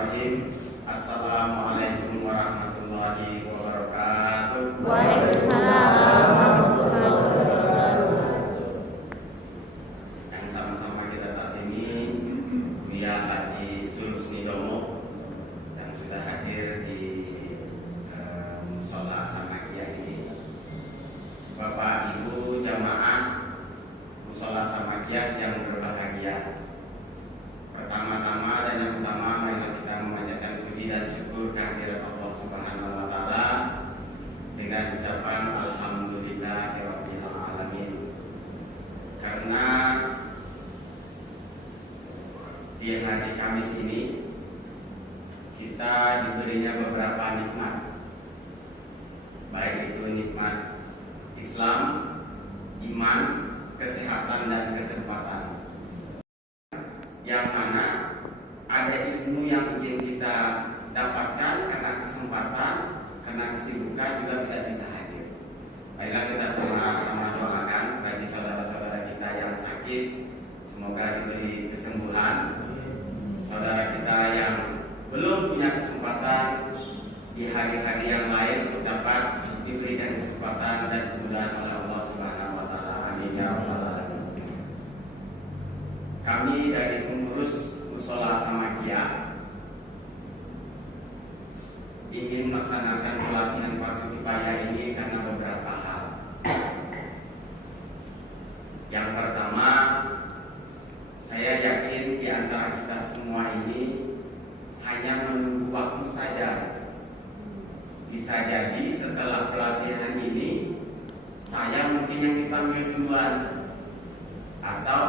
Bismillahirrahmanirrahim. Assalamualaikum warahmatullahi wabarakatuh. Waalaikumsalam warahmatullahi wabarakatuh. Yang sama-sama kita tasimi Buya Haji Zulhusni Domo yang sudah hadir di Musola Samakiyah ini. Bapak Ibu jamaah Musola Samakiyah yang berbahagia. Pertama-tama dan yang utama, marilah kita memanjatkan puji dan syukur kehadirat Allah Subhanahu wa Ta'ala dengan ucapan Alhamdulillahirabbil alamin. Karena di hari Kamis ini kita diberinya beberapa nikmat, baik itu nikmat Islam, iman, kesehatan dan kesempatan, yang mana ada ilmu yang ingin kita dapatkan karena kesempatan, karena kesibukan juga tidak bisa hadir. Marilah kita sama-sama doakan bagi saudara-saudara kita yang sakit, semoga diberi kesembuhan. Saudara kita yang belum punya kesempatan di hari-hari yang lain untuk dapat diberikan kesempatan dan kemudahan oleh Allah Subhanahu wa Ta'ala. Amin ya rabbal alamin. Kami dari pengurus Musola Samakiyah ingin melaksanakan pelatihan fardu kifayah ini karena beberapa hal. Yang pertama, saya yakin di antara kita semua ini hanya menunggu waktu saja. Bisa jadi setelah pelatihan ini saya mungkin yang dipanggil duluan, atau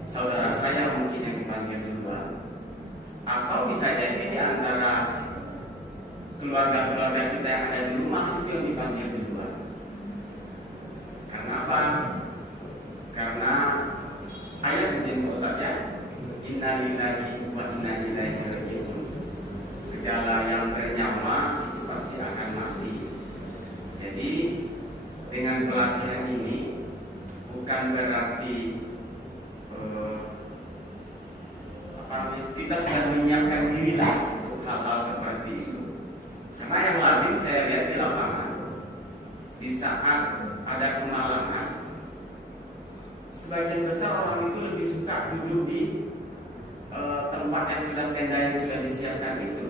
saudara saya mungkin yang dipanggil duluan, atau bisa jadi di antara keluarga-keluarga kita yang ada di rumah itu yang dipanggil duluan. Karena apa? Karena ayat ini Ustaz ya, innalillahi wa inna ilaihi raji'un. Segala yang bernyawa itu pasti akan mati. Jadi dengan pelatihan ini bukan berarti kita sudah menyiapkan diri lah untuk hal-hal seperti itu. Karena yang lazim saya lihat di lapangan, di saat ada kemalangan, sebagian besar orang itu lebih suka duduk di tempat yang sudah, tenda yang sudah disiapkan itu.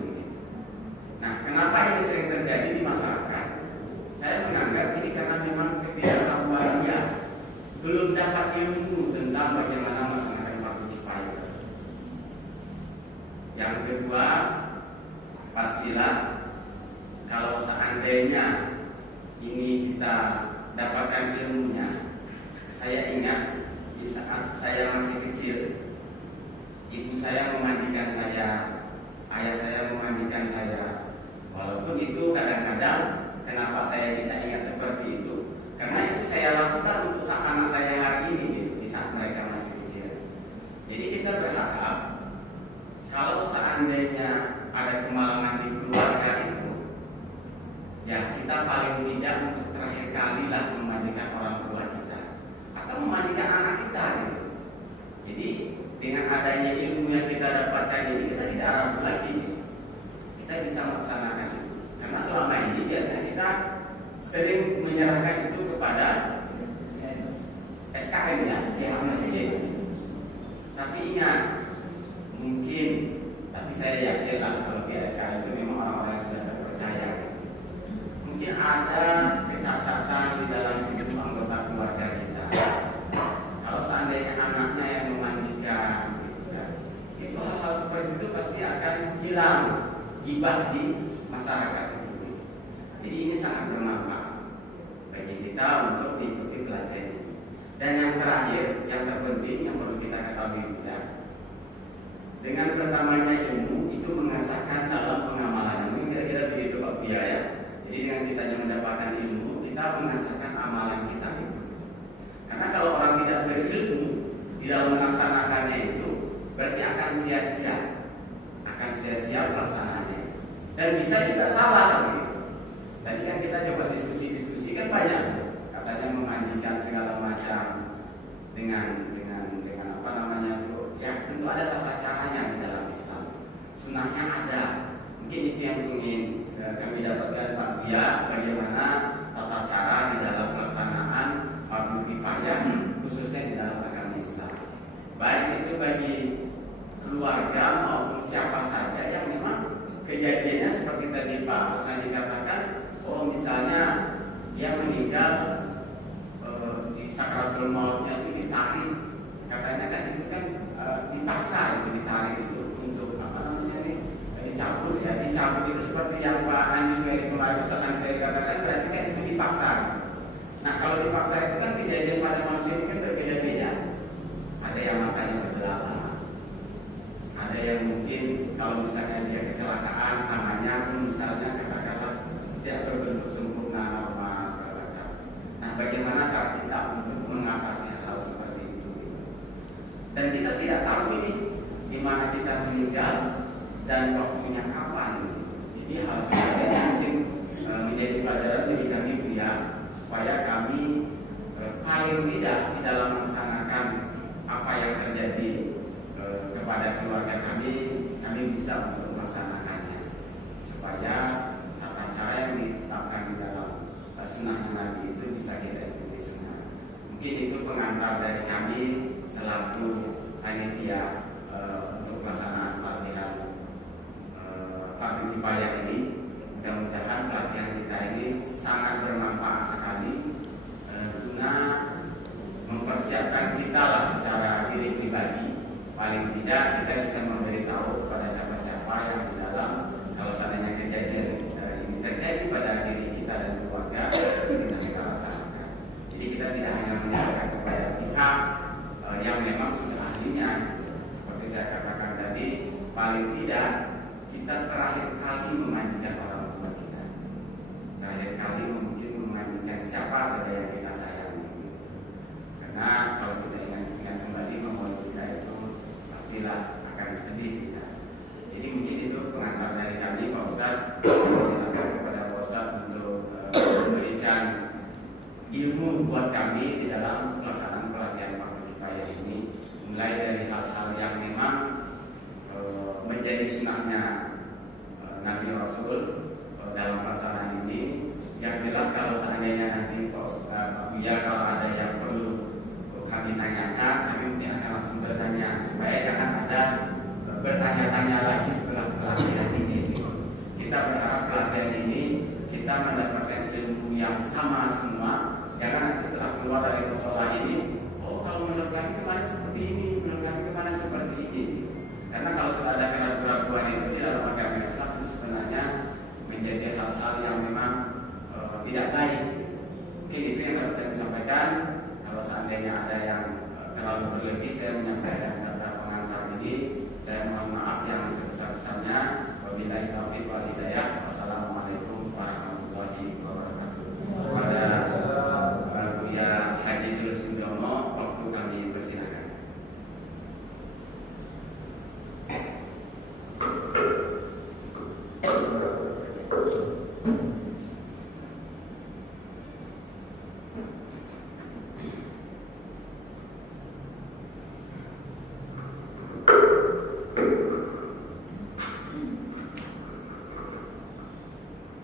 Nah, kenapa ini sering terjadi di masyarakat? Saya menganggap ini karena memang ketidaktahuan dia, belum dapat ilmu tentang bagaimana melaksanakan fardu kifayah tersebut. Yang kedua, pastilah kalau seandainya ini kita dapatkan ilmunya. Saya ingat di saat saya masih kecil, ibu saya memandikan saya, ayah saya memandikan saya. Walaupun itu kadang-kadang, kenapa saya bisa ingat seperti itu? Karena itu saya lakukan untuk anak saya hari ini gitu, di saat mereka masih kecil. Jadi kita berharap kalau seandainya ada kemalangan di keluarga itu, ya kita paling tidak untuk terakhir kali lah memandikan orang tua kita atau memandikan anak kita gitu. Jadi dengan adanya ilmu yang kita dapatkan ini, kita tidak ragu lagi gitu. Kita bisa melaksanakan itu. Karena selama ini biasanya kita sering menyerahkan itu kepada SKM ya, pihak masjid. Tapi ingat, mungkin, tapi saya yakin lah kalau PSK itu memang orang-orang yang sudah terpercaya gitu. Mungkin ada kecacatan di dalam tubuh anggota keluarga kita. Kalau seandainya anaknya yang memandikan gitu kan, itu hal-hal seperti itu pasti akan hilang gibah di masyarakat itu gitu. Jadi ini sangat bermanfaat bagi kita untuk mengikuti pelatihan ini. Dan yang terakhir, yang terpenting yang perlu kita ketahui juga, dengan pertamanya ilmu itu mengasahkan dalam pengamalan. Mungkin kira-kira begitu Pak Buya ya. Jadi dengan kita mendapatkan ilmu, kita mengasahkan amalan kita itu. Karena kalau orang tidak berilmu di dalam melaksanakannya itu, berarti akan sia-sia, pelaksanaannya. Dan bisa juga salah begitu. Tadi kan kita coba diskusi kan banyak, katanya memandikan segala macam dengan apa namanya itu, ya tentu ada tata caranya di dalam Islam. Sunnah yang mungkin kalau misalnya dia kecelakaan tangannya pun misalnya katakanlah tidak berbentuk sempurna normal segala macam. Nah, bagaimana cara kita untuk mengatasi hal seperti itu? Dan kita tidak tahu ini di mana kita meninggal dan waktunya kapan. Jadi hal seperti ini mungkin menjadi pelajaran bagi kami Buya, supaya kami paling tidak di dalam melaksanakan apa yang terjadi kepada keluarga kami bisa untuk melaksanakannya, supaya tata cara yang ditetapkan di dalam sunnah Nabi itu bisa kita ikuti semua. Mungkin itu pengantar dari kami selaku panitia untuk pelaksanaan pelatihan Fardu Kifayah ini. Mudah-mudahan pelatihan kita ini sangat bermanfaat sekali guna mempersiapkan kita lah secara diri pribadi. Paling tidak kita bisa memberitahu kepada siapa-siapa yang di dalam, kalau seandainya kejadian ini terjadi pada diri kita dan keluarga, ini kita laksanakan. Jadi kita tidak hanya menyerahkan kepada pihak yang memang sudah ahlinya. Seperti saya katakan tadi, paling tidak kita terakhir kali memandikan orang tua kita. Terakhir kali mungkin memandikan siapa saja yang kita sayangi. Karena kalau kita ingat kembali memulai kita itu pastilah akan sedih kita. Jadi mungkin itu pengantar dari kami, Pak Ustadz. Kami silakan kepada Pak Ustadz untuk memberikan ilmu buat kami di dalam pelaksanaan pelatihan Fardu Kifayah ini, mulai dari hal-hal yang memang menjadi sunnahnya Nabi Rasul dalam pelaksanaan ini. Yang jelas kalau seandainya nanti Pak Buya kalau ada yang perlu kami tanyakan, kami mungkin akan langsung bertanya, supaya jangan ada bertanya-tanya lagi setelah pelatihan ini. Kita berharap pelatihan ini kita mendapatkan ilmu yang sama semua. Jangan nanti setelah keluar dari musola ini, oh kalau menurut kami kemarin seperti ini, menurut kami kemarin seperti ini. Karena kalau sudah ada keraguan-keraguan itu di dalam agama Islam, itu sebenarnya menjadi hal-hal yang memang tidak baik. Mungkin itu yang dapat kami sampaikan. Kalau seandainya ada yang terlalu berlebih, saya menyampaikan kata pengantar ini. Saya mohon maaf yang sebesar-besarnya. Wabillahi taufiq wal hidayah. Wassalamualaikum warahmatullahi wabarakatuh. Kepada Buya Haji Zulus Sundono, waktu kami persilakan.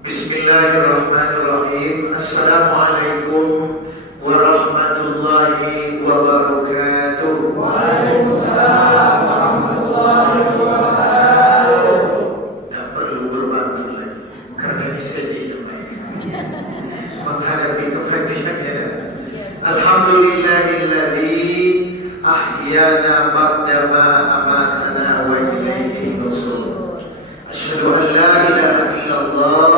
Bismillahirrahmanirrahim. Assalamualaikum warahmatullahi wabarakatuh. Waalaikumsalam warahmatullahi wabarakatuh. Tidak perlu berbantu lagi, karena ini sedih menghadapi kematiannya. Alhamdulillahilladzi ahyana ba'dama amatana wa ilaihi nusyur. Asyhadu an la ilaha illallah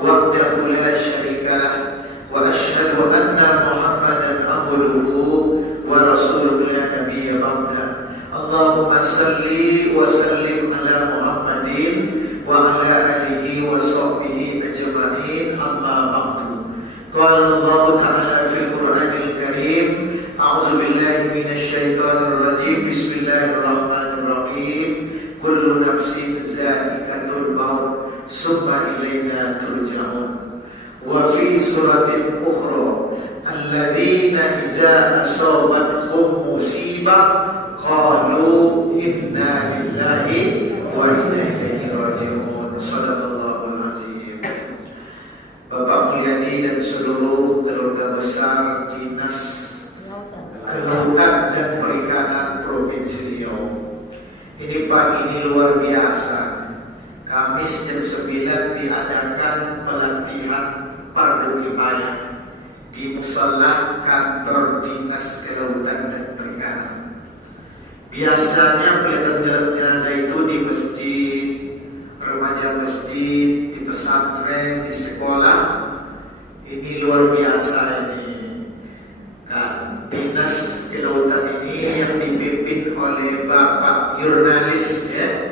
wahdahu la syarikalah wa asyhadu anna Muhammadan abduhu wa rasuluhu la nabiyya ba'da. Allahumma salli wa sallim ala Muhammadin wa ala alihi wa sahbihi ajma'in, amma ba'du. Qala Allah ta'ala fil Qur'anil Karim, a'udzu billahi minasy syaithanir rajim. Bismillahirrahmanirrahim. Kullu nafsin za'iqatul maut, summa ilaina turja'un. Wa fi suratin ukhra, alladzina idza asabathum musibah qalu inna lillahi wa inna ilaihi raji'un. Shadaqallahul azim. Bapak Mulyadi dan seluruh keluarga besar Dinas Kelautan dan Perikanan Provinsi Riau. Ini pagi ini luar biasa. Kamis jam 9 diadakan pelatihan Fardu Kifayah di musala kantor Dinas Kelautan dan Perikanan. Biasanya pelatihan jenazah itu di masjid, remaja masjid, di pesantren, di sekolah. Ini luar biasa ini. Kan Dinas Kelautan ini yang dipimpin oleh Bapak jurnalis ya,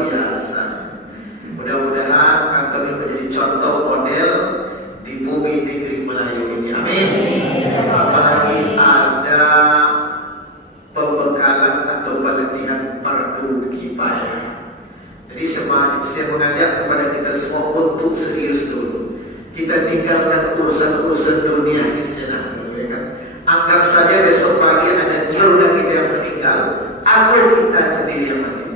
luar biasa. Mudah-mudahan kantor ini menjadi contoh model di bumi negeri Melayu ini. Amin. Apalagi ada pembekalan atau pelatihan fardu kifayah. Jadi saya mengajak kepada kita semua untuk serius dulu. Kita tinggalkan urusan-urusan dunia ini sejenak dulu, ya kan? Anggap saja besok pagi ada keluarga kita yang meninggal atau kita sendiri yang mati.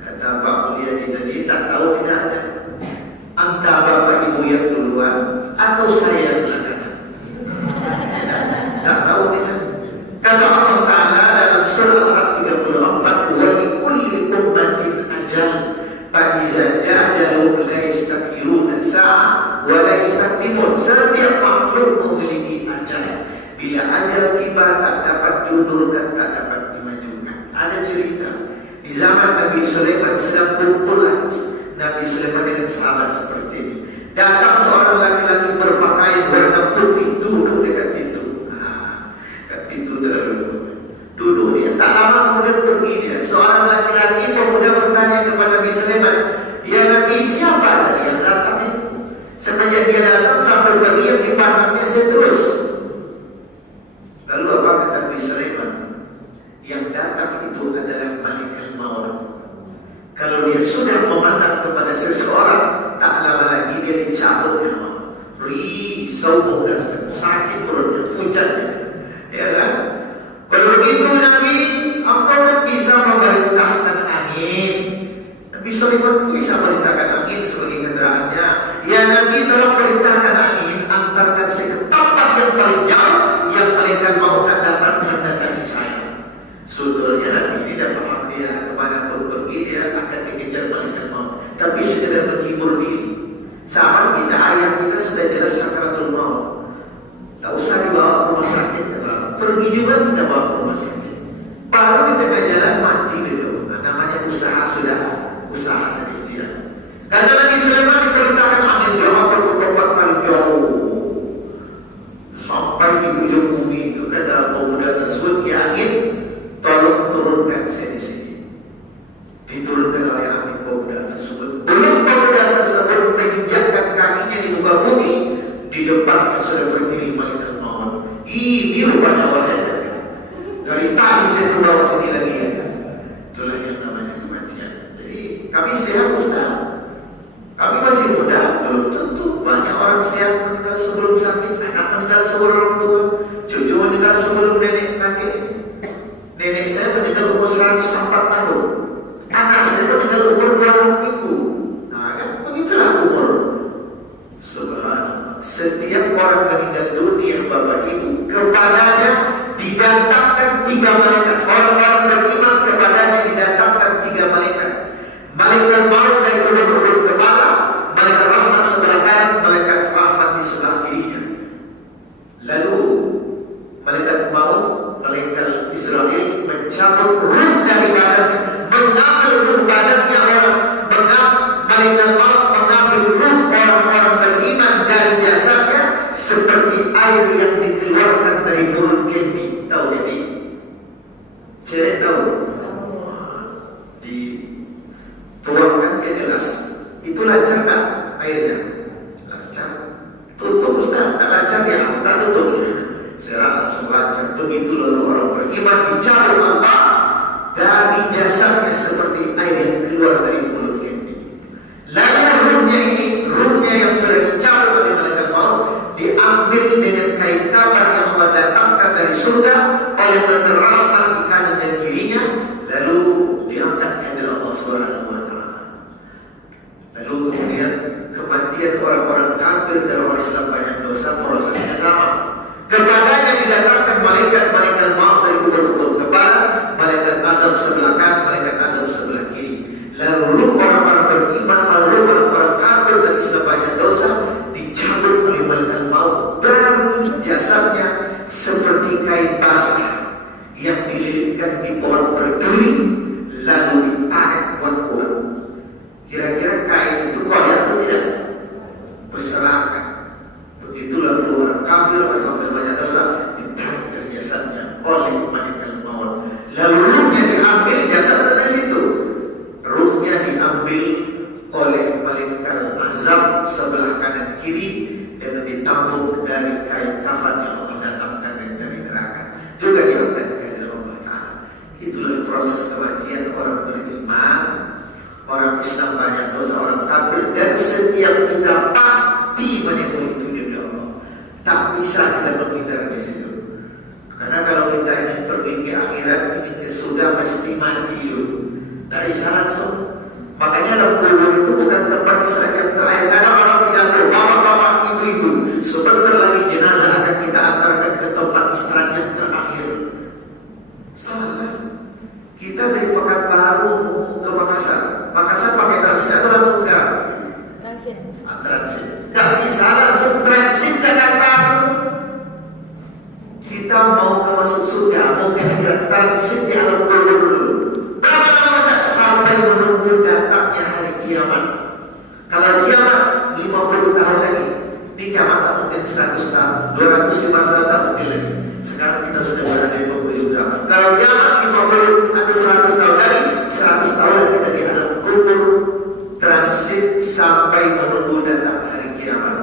Kata Pak Mulyadi tadi, tak tahu kita ada antara bapak ibu yang duluan atau saya yang belakangan. Tak tahu kita. Kata Allah Ta'ala dalam surah Al-34, wa li kulli ummatin ajal fa iza ja'ajaluhum la yastakhiruna sa'a wa la yastaqdimun. Setiap makhluk memiliki ajal. Bila ajal tiba tak dapat diundurkan, tak dapat dimajukan. Ada cerita di zaman Nabi Sulaiman sedang kumpulan Nabi Sulaiman dengan sahabat seperti ini. Datang seorang laki-laki berpakaian warna putih duduk dekat pintu. Kat pintu terlalu duduk dia. Tak lama kemudian pergi dia. Seorang laki-laki pemuda bertanya kepada Nabi Sulaiman, "Ya Nabi, siapa tadi yang datang itu?" Semenjak dia datang sampai pergi yang dipandangnya terus. Lalu apa kata Nabi Sulaiman? Yang datang itu adalah malaikat maut. Kalau dia sudah memandang kepada seseorang, tak lama lagi dia dicabut nyawa. Risau dan sakit perutnya, puncaknya. Ya kan? Kalau begitu Nabi, engkau kan bisa memerintahkan angin. Nabi Sulaiman bisa memerintahkan angin sebagai kendaraannya. Ya Nabi, tolong perintahkan angin, antarkan saya ke tempat yang paling jauh yang malaikat maut tak dapat mendatangi saya. Sebetulnya Nabi ini dah paham dia kemana pun pergi dia akan dikejar malaikat maut. Tapi sekedar menghibur diri. Sahabat kita, ayah kita sudah jelas sakaratul maut. Tak usah dibawa ke rumah sakit. Pergi juga kita bawa ke rumah sakit. Baru di tengah jalan mati beliau. Namanya usaha sudah usaha tadi tidak. Karena Nabi Sulaiman diperintahkan angin dia atau ke tempat paling jauh. Sampai di ujung bumi itu kata pemuda tersebut, "Ya angin, tolong turunkan saya di sini." Diturunkan oleh angin pemuda tersebut. Belum pemuda tersebut menginjakkan kakinya di muka bumi, di depannya sudah berdiri malaikat maut. Ini rupanya wajahnya. Dari tadi saya terbawa sini lagi ya. Itulah yang namanya kematian. Jadi kami sehat Ustaz. Kami masih muda, belum tentu. Banyak orang sehat meninggal sebelum sakit, anak meninggal sebelum orang tua, cucu meninggal sebelum nenek kakek. Nenek saya meninggal umur 104 tahun. Anak saya meninggal umur 2 minggu. Nah kan begitulah umur. Subhanallah. Setiap orang meninggal dunia Bapak Ibu, kepadanya didatangkan 3 malaikat. Orang-orang beriman kepadanya didatangkan 3 malaikat. Malaikat maut dari ulur-ulur kepala, malaikat rahmat sebelah kanan, malaikat rahmat di sebelah kirinya. Lalu malaikat maut, malaikat Israel mencabut ruh dari badannya, mengambil ruh badannya orang, malaikat maut mengambil ruh orang-orang beriman dari jasadnya seperti air yang dikeluarkan dari mulut kendi. Tahu kendi? Ceret tahu? Dituangkan ke gelas. Itu lancar tak airnya? Lancar. Tutup Ustaz, tak lancar ya? Tak tutup. Serah langsung lancar. Begitu lalu orang beriman dicabut Allah dari jasadnya seperti air yang keluar dari mulut kendi. Lalu ruhnya yang sudah dicabut oleh malaikat maut diambil dengan kain kapan yang Allah datangkan dari surga oleh malaikat rahmat di kanan dan kirinya, lalu diangkat ke hadirat Allah Subhanahu wa taala. Lalu kemudian kematian orang-orang kafir dan orang Islam banyak dosa, prosesnya sama. Kepadanya didatangkan malaikat maut dari ubur-ubur kepala, malaikat azab sebelah kanan, malaikat azab sebelah kiri. Lalu orang-orang beriman, lalu orang-orang kafir dan Islam banyak dosa dicabut oleh malaikat maut dari jasadnya seperti kain basah yang dililitkan di pohon berduri, lalu ditarik kuat-kuat. Kira-kira kain itu koyak atau tidak? Berserakan. Begitulah orang kafir sampai banyak dosa ditarik dari jasadnya oleh malaikat maut. Lalu ruhnya diambil jasad dari situ. Tidak bisa langsung. Makanya dalam kubur itu bukan tempat istirahat yang terakhir. Kadang orang bilang, bapak-bapak, ibu-ibu, sebentar lagi jenazah akan kita antarkan ke tempat istirahat yang terakhir. Salah. Kita dari Pekanbaru ke Makassar. Makassar pakai transit atau langsung sekarang? Transit. Transit. Tidak bisa langsung transit ke Pekanbaru. Kita mau ke masuk surga, mau ke akhirat, transit di alam kubur dulu. Sampai menunggu datangnya hari kiamat. Kalau kiamat 50 tahun lagi, ini kiamat tak mungkin 100 tahun, 250 tak mungkin lagi. Sekarang kita sudah berada di penghujung zaman. Kalau kiamat 50 atau 100 tahun lagi, 100 tahun lagi kita di alam kubur, transit sampai menunggu datang hari kiamat.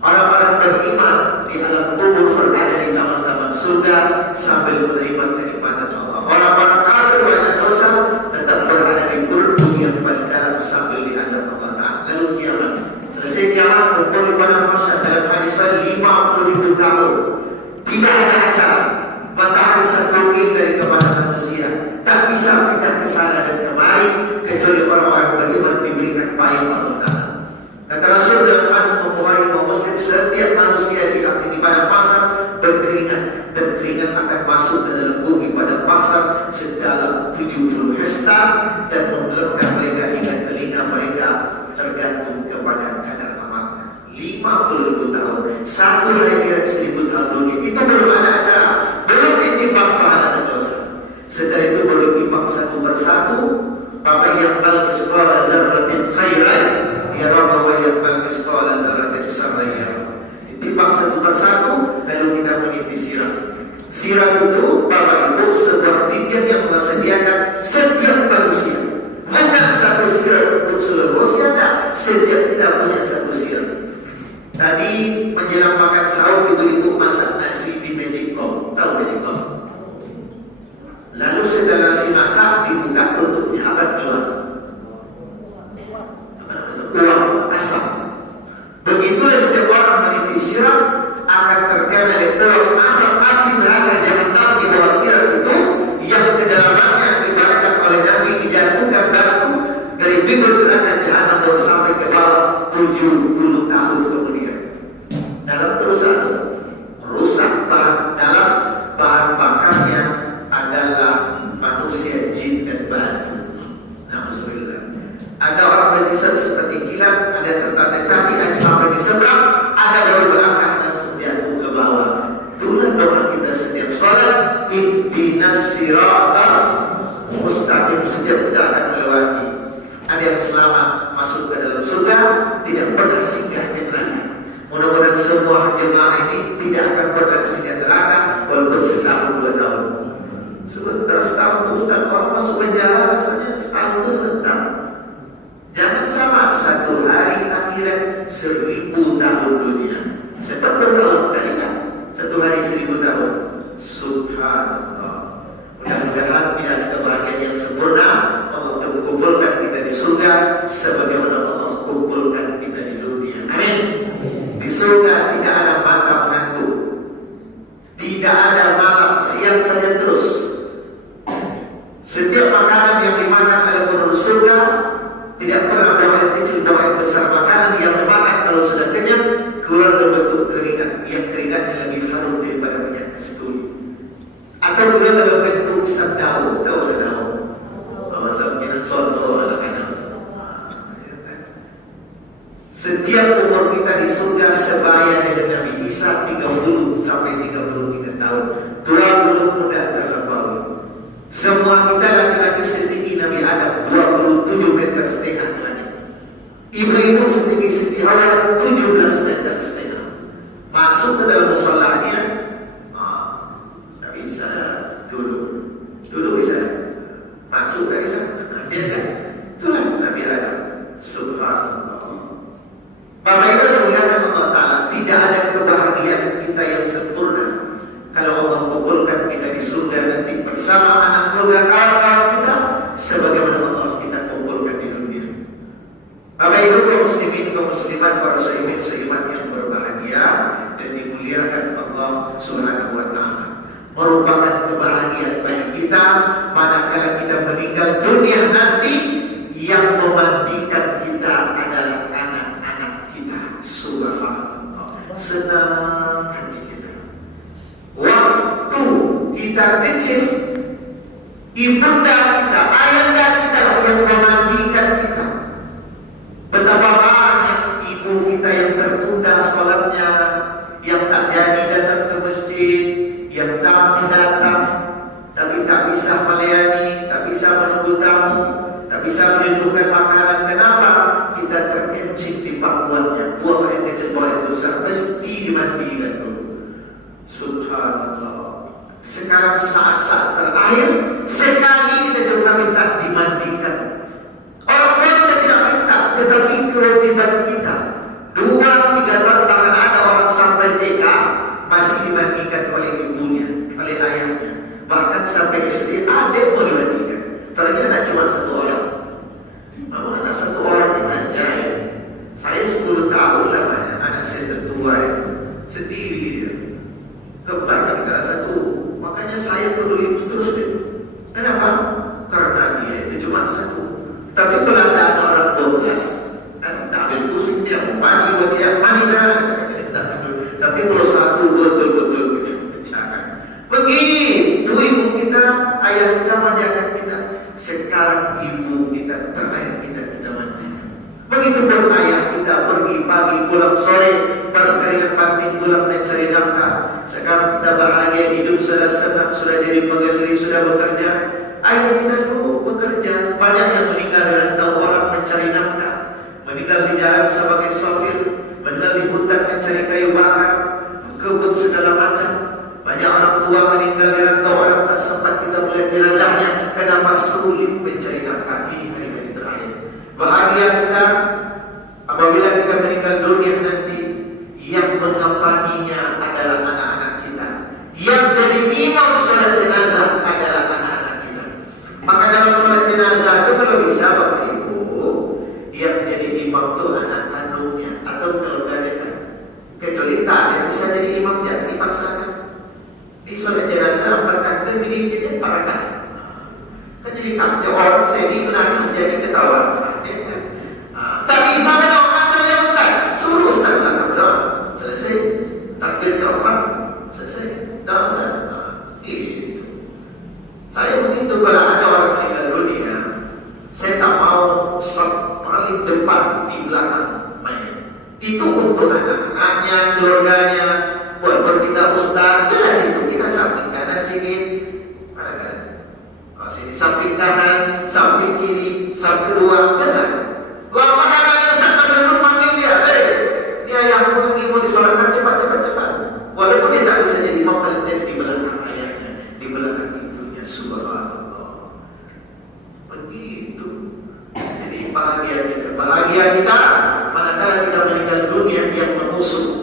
Orang-orang beriman di alam kubur berada di taman-taman surga sambil menerima kenikmatan Allah. Orang-orang kafir banyak dosa tetap berada di burung yang paling dalam sambil diazab Allah Ta'ala. Lalu kiamat. Selesai kiamat, kumpul di padang mahsyar dalam hadis 50.000 tahun. Tidak ada acara. Matahari 1 mil dari kepada manusia. Tak bisa pindah ke sana dan kemari kecuali orang-orang beriman diberikan payung Allah Ta'ala. Kata Rasul dalam hadis Bukhari dan Muslim, setiap manusia di padang mahsyar berkeringat dan keringat akan masuk ke dalam bumi pada pasar sedalam 70 hektar dan menggelepkan mereka hingga telinga mereka tergantung kepada kadar amalnya. 50.000 tahun, satu hari kira 1.000 tahun dunia. Itu belum ada acara, belum ditimbang pahala dan dosa. Setelah itu baru ditimbang satu persatu. Bapak yang bal misqala zarratin khairan ya Rabb wa yang bal misqala zarratin syarran. Ditimbang satu persatu, lalu kita meniti sirat. Sirat itu, Bapak Ibu, sebuah tiket yang disediakan setiap manusia. Bukan satu sirat untuk seluruh manusia, setiap kita punya satu sirat. Tadi menjelang makan sahur, ibu-ibu masak nasi di Magicom. Tahu Magicom? Lalu setelah nasi masak, dibuka tutupnya, apa keluar? Uang asam. Begitulah setiap orang meniti sirat akan terkena uang asam api neraka jahanam di bawah sirat itu, yang kedalamannya ibaratkan oleh Nabi dijatuhkan batu dari bibir neraka jahanam dan sampai ke bawah 70 tahun kemudian. Dalam terusan rusak dalam bahan bakarnya adalah manusia, jin dan batu. Alhamdulillah. Ada orang berlisan seperti kilat, ada tertatih-tatih, ada sampai di seberang, ada dari belakang langsung jatuh ke bawah. Itulah doa kita setiap salat, ihdinas siratal mustaqim. Setiap kita akan melewati. Ada yang selamat masuk ke dalam surga, tidak pernah singgah di neraka. Mudah-mudahan semua jemaah ini tidak akan pernah singgah neraka walaupun setahun 2 tahun. Sebentar setahun Ustaz, orang masuk penjara rasanya setahun itu sebentar. Jangan sama, satu hari akhirat 1000 tahun dunia. Setiap bertahun kali kan? Satu hari 1000 tahun. Subhanallah. Mudah-mudahan tidak ada kebahagiaan yang sempurna. Allah kumpulkan kita di surga sebagaimana Allah kumpulkan kita di dunia. Amin. Di surga tidak ada mata mengantuk, tidak ada malam, siang saja terus. Setiap makanan yang dimakan oleh penduduk surga tidak pernah buang yang kecil, buang yang besar. Makanan yang dimakan kalau sudah kenyang keluar berbentuk keringat, yang keringatnya lebih harum daripada minyak kasturi, atau keluar dalam bentuk sadau. Tahu sadau? Masa mungkin soto ala kanan. Setiap umur kita di surga sebaya dengan Nabi Isa 30 sampai 33 tahun. 20 muda terlampaui. Semua kita laki-laki setinggi Nabi Adam 27,5 meter ke langit. Ibu-ibu setinggi Siti Hawa 17,5 meter. Masuk ke dalam musholanya, Nabi Isa duduk bisa. Masuk dari sana, dia kan? Itulah Nabi Adam. Subhanallah. Bapak Ibu dimuliakan Allah Ta'ala, tidak ada kebahagiaan kita yang sempurna kalau Allah kumpulkan kita di surga nanti bersama anak keluarga kawan-kawan kita sebagaimana Allah kita kumpulkan di dunia. Bapak Ibu kaum muslimin, kaum muslimat, para seiman yang berbahagia dan dimuliakan Allah Subhanahu wa Ta'ala, merupakan kebahagiaan bagi kita manakala kita meninggal dunia nanti ibunda kita, ayahanda kita lah yang memandikan kita. Betapa banyak ibu kita yang tertunda sholatnya, yang tak jadi datang ke masjid, yang tamu datang tapi tak bisa melayani, tak bisa menunggu tamu, tak bisa menyentuhkan makanan. Kenapa? Kita terkencing di pangkuannya. Buang air kecil, buang air besar, mesti dimandikan dulu. Subhanallah. Sekarang saat-saat terakhir, sekali kita juga minta dimandikan. Orang lain kita tidak minta, tetapi kewajiban kita 2-3 tahun, bahkan ada orang sampai TK masih dimandikan oleh ibunya, oleh ayahnya. Bahkan sampai SD adik mau dimandikan. Apalagi anak cuma 1 orang. Mama anak 1 orang dimanja ya. Saya 10 tahun lamanya, anak saya tertua itu sendiri dia. Kembar kan kelas 1. Makanya saya peduli terus dia. Kenapa? Karena dia itu cuma 1. Tapi kalau ada anak orang 12, tak ambil pusing dia, mandi buat dia, mandi sana. Tapi kalau 1 betul-betul kita bicara. Begitu ibu kita, ayah kita manjakan kita. Sekarang ibu kita terakhir kita manjakan. Begitu pun ayah kita pergi pagi pulang sore, pas keringat panting tulang mencari nafkah. Sekarang kita bahagia hidup, sudah senang, sudah jadi pegawai, sudah bekerja. Ayah kita dulu bekerja, banyak yang meninggal di rantau orang mencari nafkah, meninggal di jalan sebagai sopir, meninggal di hutan mencari kayu bakar, kebun segala macam. Banyak orang tua meninggal di rantau orang, tak sempat kita melihat jenazahnya. Kenapa? Sulit mencari nafkah. Ini hari-hari terakhir. Bahagia kita apabila kita meninggal dunia nanti, yang mengapaninya adalah anak-anak kita. Yang jadi imam salat jenazah adalah anak-anak kita. Maka dalam salat jenazah itu kalau bisa Bapak Ibu, yang jadi imam itu anak kandungnya, atau kalau gak ada kan, kecuali tak yang bisa jadi imam, jangan dipaksakan. Di salat jenazah berkata diri para kan jadi kacau, orang sedih menangis jadi ketawa. Tapi sama dong asalnya Ustaz, suruh Ustaz belakang doang, selesai. Takbir keempat selesai, dah Ustaz. Itu saya begitu. Kalau ada orang meninggal dunia, saya tak mau paling depan di belakang mayat. Itu untuk anak-anaknya, keluarganya. Walaupun kita Ustaz, jelas itu kita samping kanan sini, mana kanan? Sini samping kanan, samping kiri, samping kedua, jangan. Lama katanya Ustaz belum panggil dia, dia yang lagi mau disolatkan, cepat. Walaupun dia tak bisa jadi imam, paling tidak di belakang ayahnya, di belakang ibunya. Subhanallah. Begitu. Jadi bahagia kita manakala kita meninggal dunia yang mengusung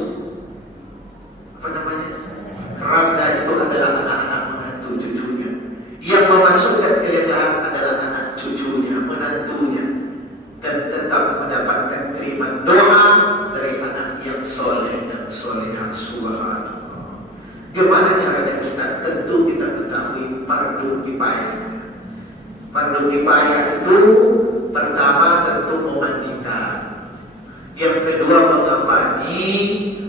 keranda itu adalah anak-anak menantu cucunya. Yang memasukkan kelegaan adalah anak cucunya, menantunya, dan tetap mendapatkan kiriman doa dari anak yang soleh dan solehah. Subhanallah. Gimana caranya Ustaz? Tentu kita ketahui fardu kifayah. Fardu kifayah itu pertama tentu memandikan, yang kedua mengapani,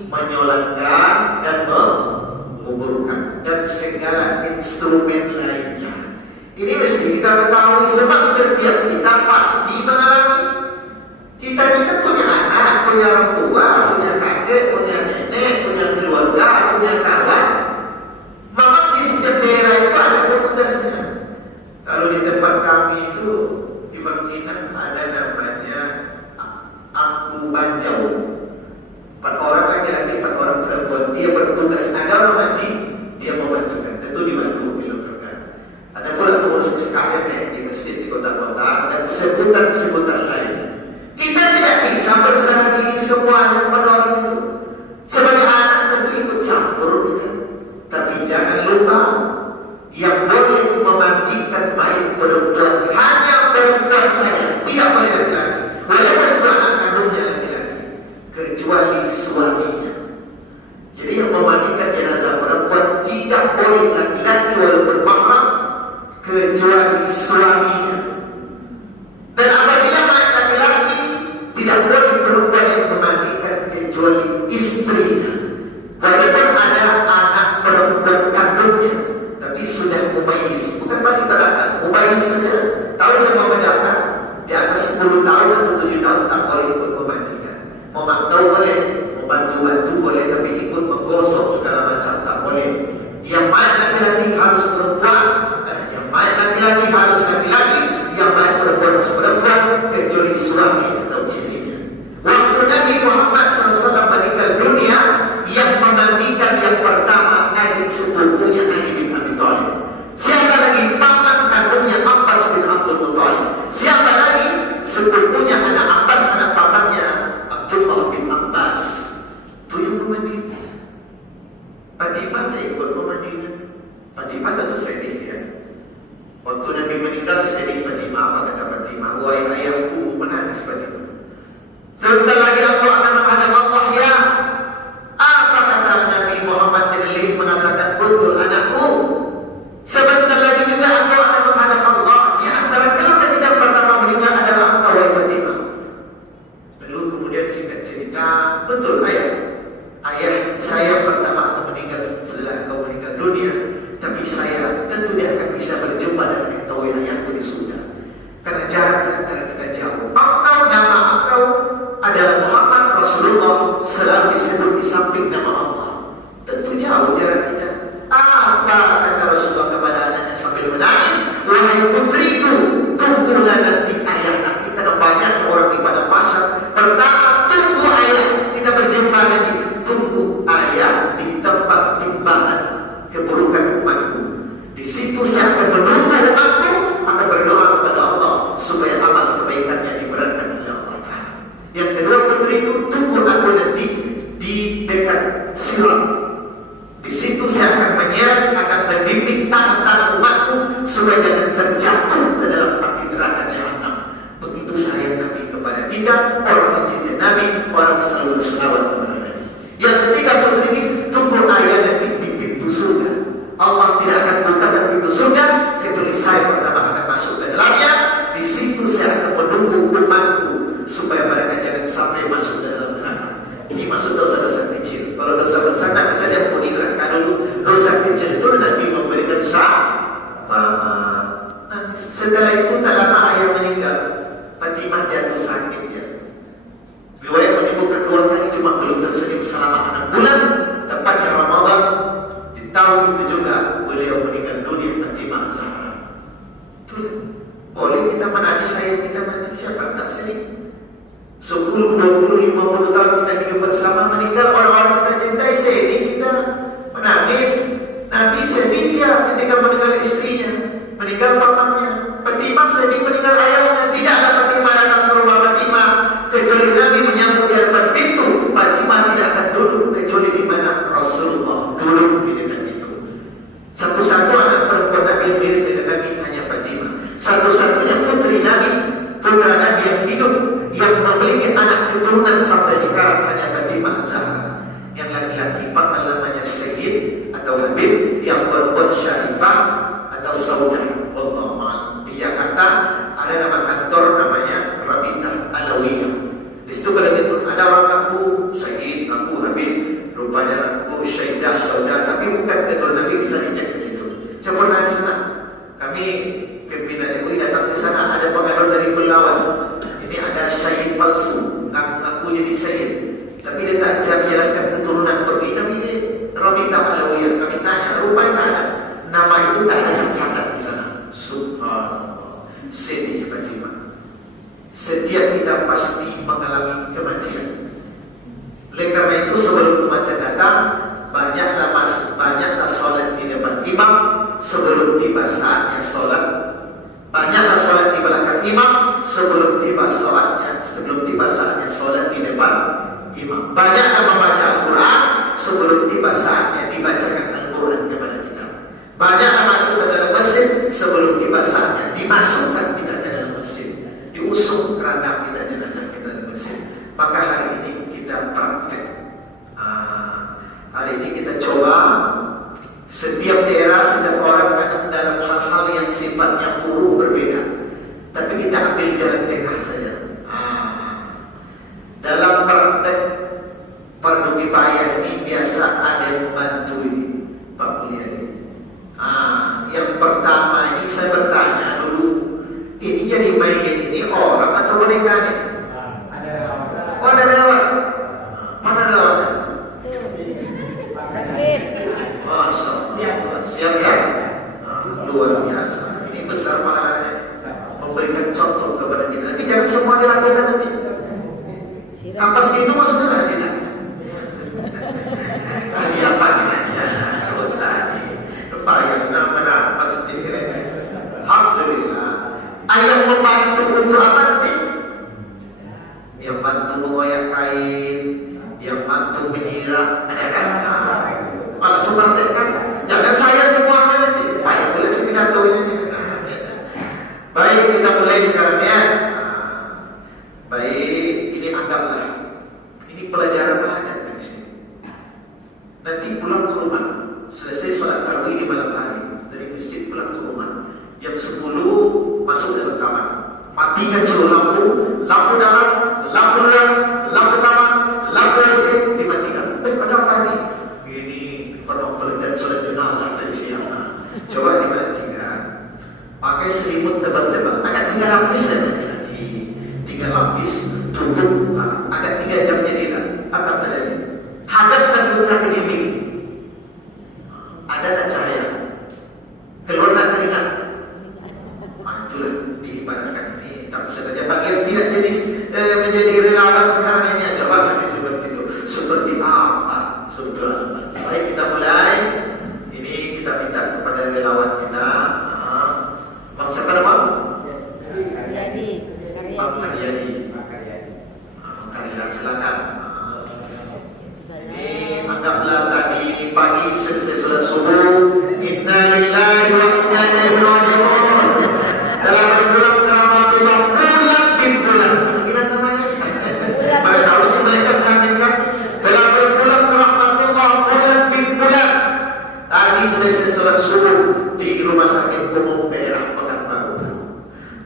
menyolatkan dan menguburkan, dan segala instrumen lainnya. Ini mesti kita ketahui, sebab setiap kita pasti mengalami. Kita ini kan punya anak, punya orang tua, punya kakek, punya nenek, punya keluarga, punya kawan. Memang di setiap daerah itu ada petugasnya. Kalau di tempat kami itu di Bangkinang ada namanya Angku Banjau. 4 orang laki-laki, 4 orang perempuan. Dia bertugas, ada orang mati, dia memandikan. Tentu dibantu keluarga. Ada pula pengurus sekalian di masjid, di kota-kota, dan sebutan-sebutan lain. Kita tidak bisa berserah diri semuanya kepada orang itu. Sebagai anak tentu ikut campur kita. Tapi jangan lupa, yang boleh memandikan mayat perempuan hanya perempuan saja, tidak boleh laki-laki. Walaupun itu anak kandungnya laki-laki, kecuali suaminya. Jadi yang memandikan jenazah perempuan tidak boleh laki-laki walaupun mahram, kecuali suaminya. Dan apabila mayat laki-laki, tidak boleh perempuan yang memandikan kecuali istrinya. Walaupun ada anak perempuan kandungnya, tapi sudah mumayyiz, bukan balik berakal. bayi saja, tahu dia mau mendaftar di atas 10 tahun atau 7 tahun tak boleh ikut memandikan. Memantau boleh, membantu-bantu boleh, tapi ikut menggosok segala macam tak boleh. Yang main laki-laki harus perempuan, yang main laki-laki harus laki-laki, yang main perempuan harus perempuan, kecuali suami atau istrinya. Waktu Nabi Muhammad SAW meninggal dunia, yang memandikan yang pertama adik sepupunya Ali bin Abi Thalib. Siapa lagi? Paman kandungnya Abbas bin Abdul Muthalib. Siapa lagi? Sepupunya anak Abbas, anak pamannya Abdullah bin Abbas. Itu yang memandikan. Fatimah tak ikut memandikan. Fatimah tentu sedih dia. Waktu Nabi meninggal sedih Fatimah. Apa kata Fatimah? Wahai ayahku, menangis Fatimah. Sebentar lagi aku akan menghadap Allah ya. Apa kata Nabi Muhammad dengan mengatakan, betul anakku, sebentar lagi juga aku akan menghadap Allah. Di antara keluarga yang pertama meninggal adalah engkau, wahai Fatimah. Lalu kemudian singkat cerita, betul ayah, ayah saya pertama akan meninggal setelah engkau meninggal dunia. Tapi saya tentu dia akan bisa berjumpa dengan engkau, wahai ayahku di surga. Karena jarak di antara kita jauh. Engkau, nama engkau adalah Muhammad Rasulullah, selalu disebut di samping nama Allah. Tentu jauh jarak kita. Apa kata Rasulullah kepada anaknya sambil menangis? Wahai putriku, tunggulah nanti ayah nanti. Karena banyak orang di padang mahsyar. Pertama, tunggu ayah, kita berjumpa nanti. Tunggu ayah di tempat timbangan keburukan umatku. Di situ saya akan menunggu umatku, akan berdoa kepada Allah supaya amal kebaikannya diberatkan oleh Allah Ta'ala. Yang kedua, putriku, tunggu aku nanti di dekat sirat. Di situ saya akan menyeret, akan membimbing tangan-tangan umatku supaya jangan terjatuh ke dalam api neraka jahanam. Begitu sayang Nabi kepada kita, orang mencintai Nabi, orang selalu berselawat kepada Nabi. Yang ketiga, putri ini, tunggu ayah nanti di pintu surga. Allah tidak akan bukakan pintu surga kecuali saya pertama akan masuk ke dalamnya. Di situ saya akan menunggu umatku supaya mereka jangan sampai masuk ke dalam neraka. Ini masuk dosa-dosa kecil. Kalau dosa besar tak bisa diampuni neraka dulu. Dosa kecil itu Nabi memberikan syafaat. Nah, setelah itu tak lama ayah meninggal. Fatimah jatuh sakit ya. Riwayat menyebutkan 2 kali cuma belum tersenyum selama 6 bulan. Tepatnya Ramadan. Di tahun itu juga beliau meninggal dunia, Fatimah Zahra. Boleh kita menangis ayah kita mati, siapa tak sedih? 10, 20, 50 tahun kita hidup bersama, meninggal orang-orang kita cintai, sedih kita menangis. Nabi sedih dia ketika meninggal istrinya, meninggal pamannya. Fatimah sedih meninggal ayahnya. Tidak ada Fatimah datang ke rumah Fatimah kecuali Nabi menyambut di depan pintu. Fatimah tidak akan duduk kecuali di mana Rasulullah duduk di dekat itu. Satu-satu anak perempuan Nabi yang mirip dengan Nabi hanya Fatimah. Satu-satunya putri Nabi, putra Nabi yang hidup, yang memiliki anak keturunan sampai sekarang hanya Fatimah Zahra. Yang laki-laki panggil namanya Sayyid atau Habib, yang perempuan Syarifah atau Saudah. Allah, di Jakarta ada nama kantor namanya Rabita Alawiyah. Di situ kalau ada orang aku Sayyid, aku Habib, rupanya aku Syaidah, Saudah, tapi bukan ketua Nabi, bisa dicek di situ. Saya pernah di sana. Kami pimpinan MUI datang ke sana, ada pengaruh dari Belawan. Ini ada Syahid palsu, ngaku jadi Syahid, tapi dia tak jelaskan keturunan pergi. Kami Rabita Alawiyah, kami tanya, rupanya tak ada nama itu, tak ada tercatat di sana. Subhanallah, sedih Fatimah. Setiap kita pasti mengalami kematian. Oleh karena itu sebelum kematian datang, banyaklah solat di depan imam sebelum tiba saatnya solat. Banyaklah solat di belakang imam sebelum tiba saatnya solat di depan imam. Banyaklah membaca Al-Quran sebelum tiba saatnya dibacakan Al-Quran kepada kita. Banyaklah masuk ke dalam masjid sebelum tiba saatnya dimasukkan kita ke dalam masjid. Diusung keranda kita, jenazah kita di masjid. Maka hari ini kita praktek. Hari ini kita coba. Setiap daerah, setiap orang kadang dalam hal-hal yang sifatnya buruk berbeda, tapi kita ambil jalan tengah saja. Dalam praktek fardu kifayah ini biasa ada yang membantu ini, Pak Mulyadi. Yang pertama ini saya bertanya dulu yang membantu untuk apa nanti? Yang bantu mengoyak kain, yang bantu menyiram, ada kan? Malah seperti kan? Jangan saya semuanya nanti. Baik, boleh pidato ini. Baik, kita mulai sekarang ya. Baik, ini anggaplah ini pelajaran banyak dari sini. Nanti pulang ke rumah, selesai sholat tarawih di malam hari, dari masjid pulang ke rumah, jam 10 masuk dalam kamar, matikan seluruh lampu, lampu dalam, lampu luar, lampu taman, lampu AC dimatikan. Ada apa ini? Ini kalau pelajaran sholat jenazah tadi siang. Coba dimatikan, pakai selimut tebal-tebal, agak 3 lapis saja lagi, 3 lapis, tutup buka, agak 3 jam jadilah. Apa terjadi? Hadapkan buka ke dinding. Ada tak cahaya? Keluar tak keringat? Itulah diibaratkan ini. Tak bisa saja bagian tidak jadi menjadi relawan sekarang ini. Coba nanti seperti itu. Seperti apa? Sudah. Baik, kita mulai. Ini kita minta kepada relawan kita. Bang siapa nama? Karyadi. Bang Karyadi. Karyadi, silakan. Ini anggaplah tadi pagi selesai sholat subuh. Inna lillahi wa inna ilaihi raji'un. Dalam berbulan keramatullah bulan bin bulan. Panggilan namanya. Pada tahun ini mereka mengatakan dalam berbulan keramatullah bulan bin bulan. Tadi selesai sholat subuh di rumah sakit umum daerah Pekanbaru.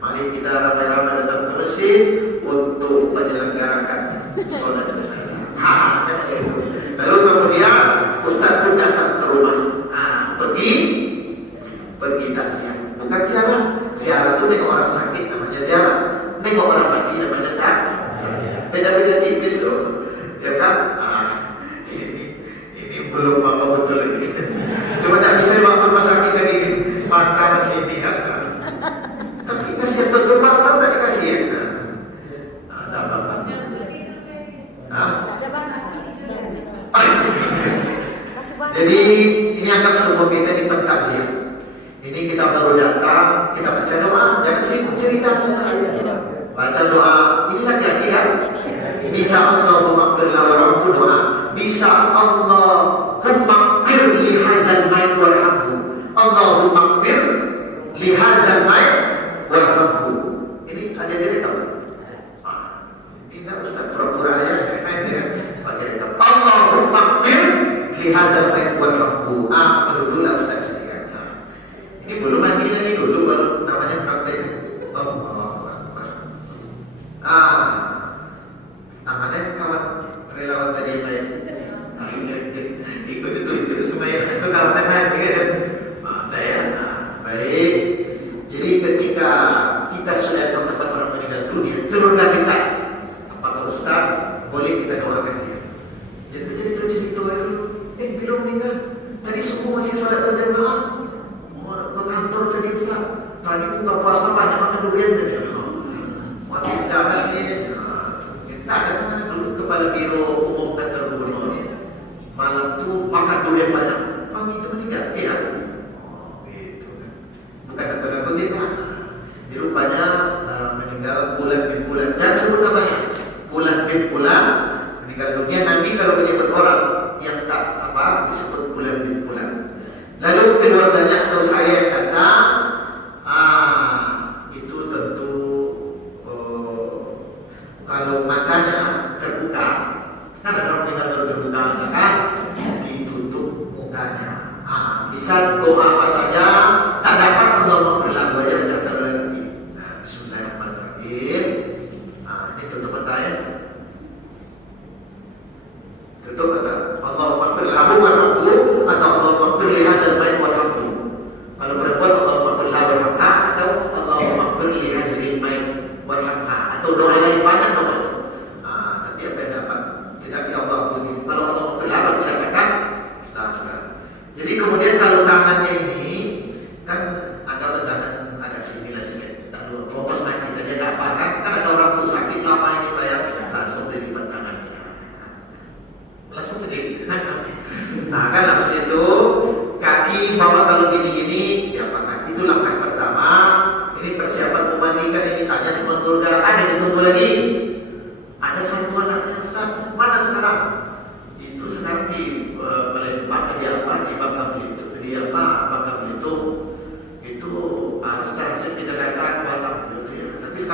Mari kita ramai-ramai datang ke masjid untuk menyelenggarakan sholat jenazah. Lalu kemudian Ustaz pun datang ke rumah. Pergi takziah. Bukan ziarah. Ziarah itu nengok orang sakit namanya ziarah. Nengok orang mati namanya tak. Beda-beda tipis tuh. Ya kan? Ini belum apa betul lagi. Cuma tak bisa bawa ke rumah sakit lagi. Maka masih lihat. Tapi kasihan betul bapak tadi kasihan. Ada bapak. Jadi ini anggap semua kita di pentakziah. Ini kita baru datang, kita baca doa, jangan sibuk cerita saja. Baca doa, ini laki-laki kan? Bisa Allahumma qfir lahu doa. Bisa Allahumma qfir li hadzal mayt warhamhu. Allahumma qfir li hadzal mayt warhamhu. Ini ada direkam. Ini Ustaz pura-pura ya. Pakai rekam. Allahumma qfir li hadzal mayt warhamhu. Dulu Ustaz sekalian. Ini belum mandi lagi dulu baru namanya praktek. Namanya kawan relawan tadi yang lain. Ikut itu semuanya itu kawan lagi kan. Ada ya. Baik. Jadi ketika kita sudah bertempat orang meninggal dunia, keluarga kita, apakah Ustaz boleh kita doakan dia? Jadi cerita dulu. Belum meninggal. Tadi subuh masih sholat berjamaah. Ke kantor tadi Ustaz. Tadi buka puasa banyak makan durian tadi. Waktu jalan ini kita ada mana dulu kepala biro umum kantor gubernur. Malam tu makan durian banyak. Pagi itu meninggal. Iya. Gitu kan. Bukan aku tidak. Jadi rupanya meninggal bulan bin bulan. Jangan sebut namanya. Bulan bin bulan meninggal dunia. Nanti kalau menyebut orang yang tak apa disebut bulan bin bulan. Lalu keluarganya atau saya yang datang, itu tentu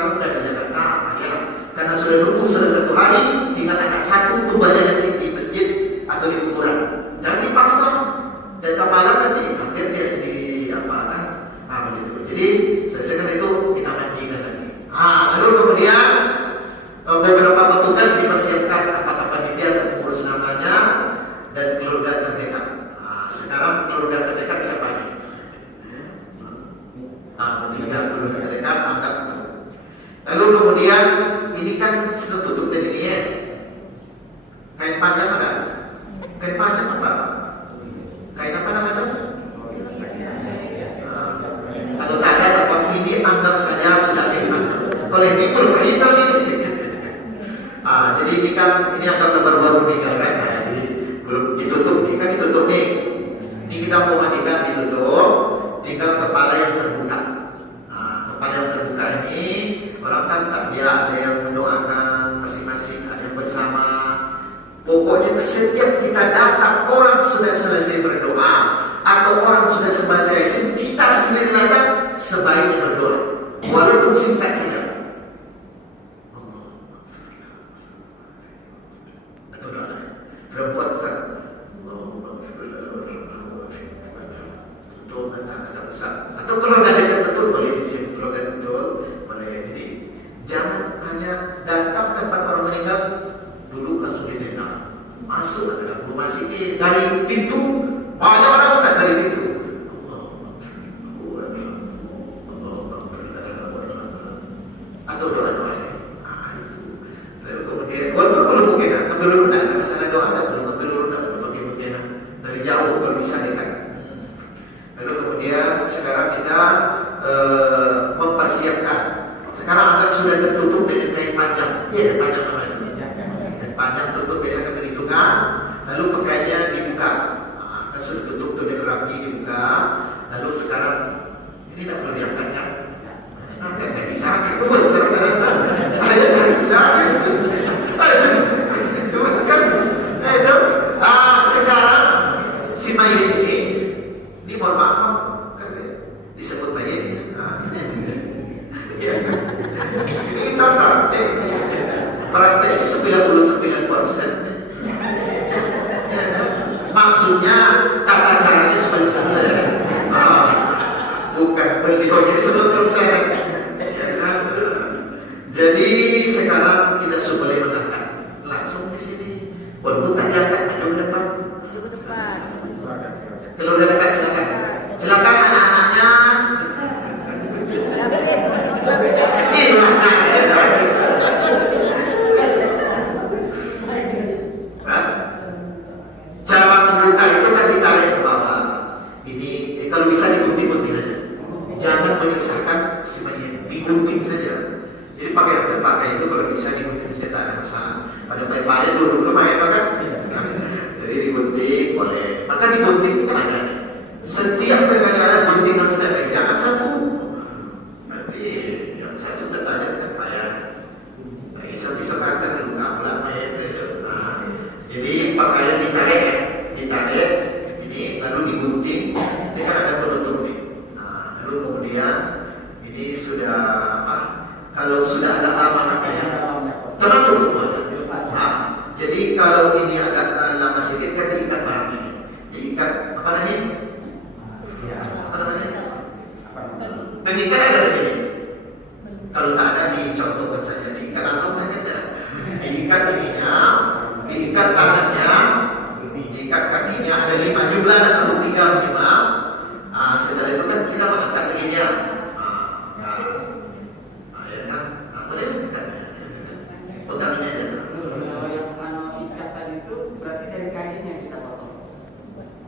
sekarang udah di Jakarta, ya. Karena sudah nunggu sudah 1 hari, tinggal angkat 1 tuh aja nanti di masjid atau di kuburan. Jangan dipaksa. Datang malam nanti hampir dia sendiri apa kan? Begitu. Jadi selesaikan itu kita mandikan lagi. Lalu kemudian beberapa petugas dipersiapkan apakah panitia atau pengurus namanya dan keluarga terdekat. Sekarang keluarga terdekat siapa ini? Ketiga keluarga terdekat angkat itu. Lalu kemudian ini kan tertutup tadi ini ya. Kain panjang ada? Kain panjang apa? Kain apa namanya? Kalau tak ada apa ini anggap saja sudah kain panjang. Kalau ini berbeda ini. Jadi ini kan ini anggap baru-baru nikah kan? Jadi belum ditutup, ini kan ditutup nih. Ini kita mau mandikan ditutup, tinggal kepala yang terbuka. Kepala yang terbuka ini orang kan takziah, ada yang mendoakan masing-masing, ada yang bersama. Pokoknya setiap kita datang orang sudah selesai berdoa atau orang sudah membaca Yasin, kita sendiri datang sebaiknya berdoa, walaupun singkat saja. Atau doa perempuan Ustaz. Atau keluarga dekat betul boleh di sini, keluarga betul boleh. Jadi jangan hanya datang tempat orang meninggal duduk langsung diterima, masuk ke dalam rumah sini dari pintu banyak orang Ustaz dari pintu. Atau doa-doa itu. Lalu kemudian walaupun perlu mungkin ambil lunak, kalau salah doa ada perlu ambil lunak, pakai mungkin dari jauh kalau bisa dekat. Lalu kemudian sekarang kita mempersiapkan. Sekarang agak sudah tertutup dengan kain panjang. Iya, kain panjang namanya. Kain panjang tutup biasanya begitu kan. Lalu pakaiannya dibuka. Kan sudah tutup tuh dengan rapi dibuka. Lalu sekarang ini tidak perlu diangkat kan? Angkat nggak bisa. Saya nggak bisa. Itu kan. Sekarang si mayit ini mohon maaf kan disebut mayit ya. Ini kita praktek 99%. Maksudnya tata caranya seperti saja. Bukan beliau jadi sebelum saya. Jadi sekarang kita sudah boleh mengangkat langsung di sini. Walaupun tak diangkat maju ke depan. Kalau udah dekat silakan. Silakan anak-anaknya. Cara membuka itu kan ditarik ke bawah. Ini kalau bisa digunting-gunting aja. Jangan menyusahkan si mayit, digunting saja. Jadi pakai yang terpakai itu kalau bisa digunting saja, tak ada masalah. Pada payah dulu lumayan kan? Jadi digunting boleh. Maka digunting kan ada. Setiap perkara gunting harus ada. Jangan satu. Nanti yang satu tertajam kan payah. Nah, bisa kata luka pelan mayat. Jadi pakaian ditarik ya, ditarik. Ini lalu digunting. Ini kan ada penutup nih. Lalu kemudian ini sudah apa? Kalau sudah agak lama katanya, termasuk semuanya. Jadi kalau ini agak lama sedikit kan diikat barang ini. Diikat apa namanya? Apa namanya? Pengikat ada tadi. Kalau tak ada dicontohkan saja, diikat langsung saja. Diikat ininya, diikat tangannya, diikat kakinya. Ada 5 jumlah dan perlu 3 minimal. Setelah itu kan kita mengangkat kakinya. Ya kan? Apa dia ikatnya? Potongnya aja.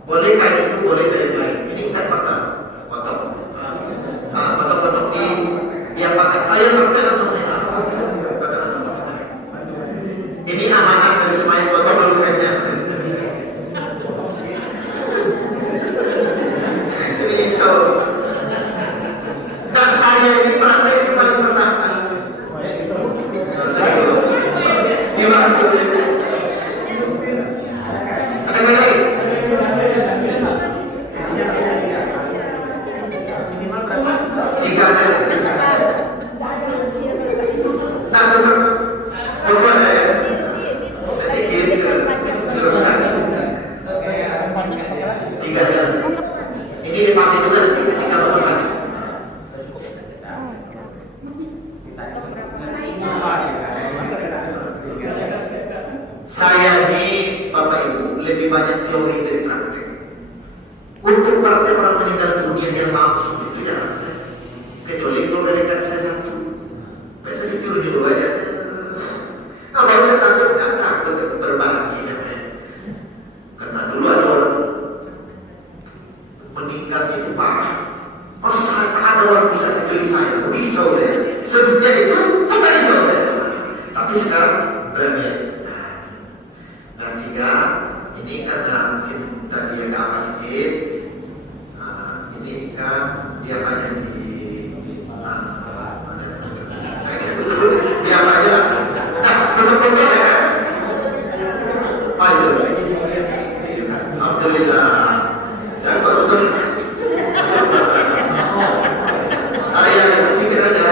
Boleh kain itu boleh dari lain. Ini ikat pertama, potong. Potong-potong di yang pakai ayam pakai langsung. Saya ini Bapak Ibu lebih banyak teori dari praktek. Untuk praktek orang meninggal dunia yang langsung itu ya, kecuali kalau dekat saya satu, biasa sih tidur di rumah aja. Nah, baru saya takut berbagi namanya. Karena dulu ada orang meninggal itu parah. Masa ada orang bisa kecuali saya, risau saya. Sebelumnya itu tak risau saya. Tapi sekarang berani. Nah, tiga ini karena mungkin tadi agak apa sedikit. Ini kan dia banyak di dia banyak. Betul-betul ya kan? Alhamdulillah. Ya kok betul. Ayah sikit aja.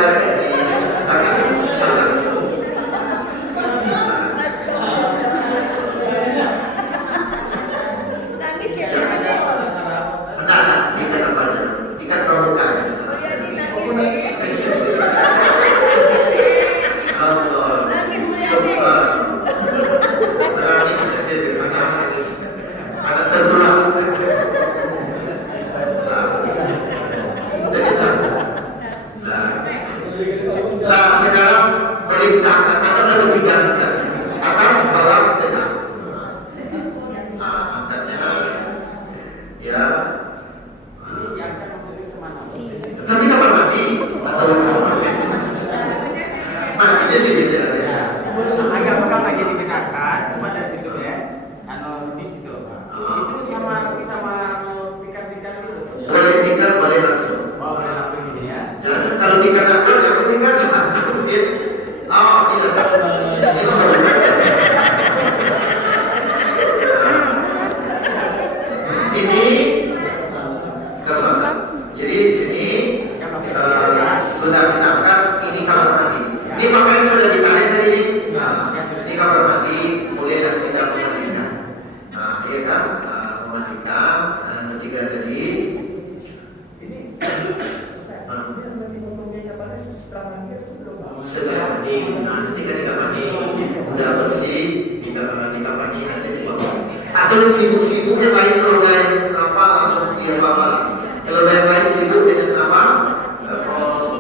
Atau sibuk-sibuk yang lain kalau yang apa langsung dia apa lagi. Kalau yang lain sibuk dengan apa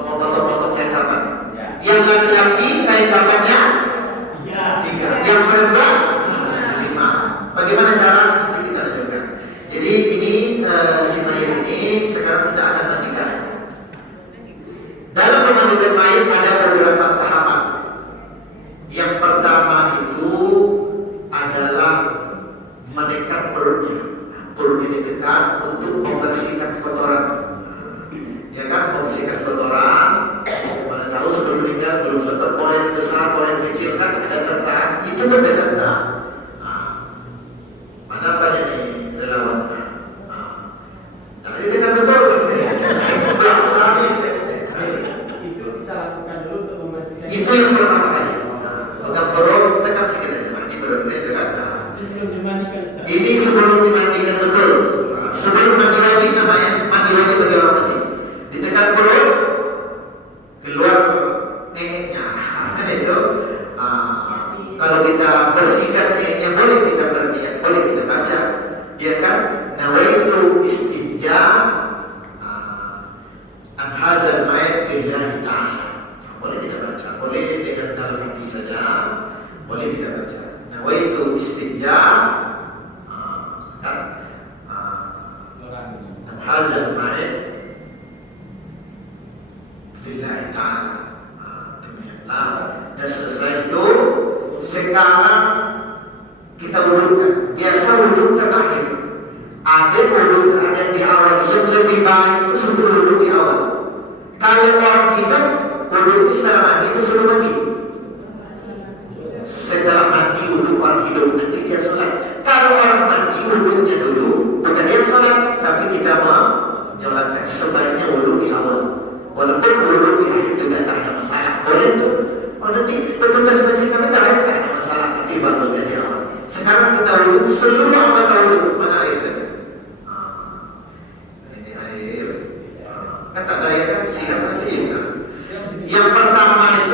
potong-potong kain kapan. Yang laki-laki kain kapannya 3, yang perempuan 5. Bagaimana cara nanti kita lanjutkan. Jadi ini si mayat ini sekarang kita akan mandikan. Dalam memandikan mayat ada beberapa tahapan. Yang pertama itu adalah mendekat perutnya, perutnya ditekan untuk membersihkan kotoran, ya kan, membersihkan kotoran. Mana tahu sebelum meninggal belum sempat polen besar, polen kecil kan ada tertahan, itu berdesak. Mana banyak nih relawan? Jangan ditekan betul. Itu kita lakukan dulu untuk membersihkan. Itu yang pertama kali. Pegang perut, tekan sedikit aja, mandi perut itu kan. Ini sebelum dimandikan betul. Sebelum mandi wajib namanya, mandi wajib bagi orang mati. Ditekan perut, keluar neneknya. Kan itu. Kalau kita bersihkan neneknya boleh kita berniat, boleh kita baca. Ya kan? Nawaitu istinja an hadzal mayit billahi ta'ala. Boleh kita baca, boleh dengan dalam hati saja, boleh kita baca. Nawaitu istinja kan hazal mayit lillahi ta'ala. Dan selesai itu sekarang kita wudhukan. Biasa wudhu terakhir, ada wudhu terakhir di awal. Yang lebih baik itu sebelum wudhu di awal. Kalau orang hidup wudhu setelah mandi itu sebelum mandi. Setelah mandi wudhu orang hidup, nanti dia sholat. Kalau orang mandi wudhunya dulu, bukan dia sholat, tapi kita menjalankan sebaiknya wudhu di awal. Walaupun wudhu di akhir juga tak ada masalah, boleh tuh. Oh nanti petugas masjid kami tak ada masalah, tapi bagusnya di awal. Sekarang kita wudhu seluruh anggota wudhu. Mana air tadi? Ini air. Kan tak ada air kan siap nanti. Yang pertama itu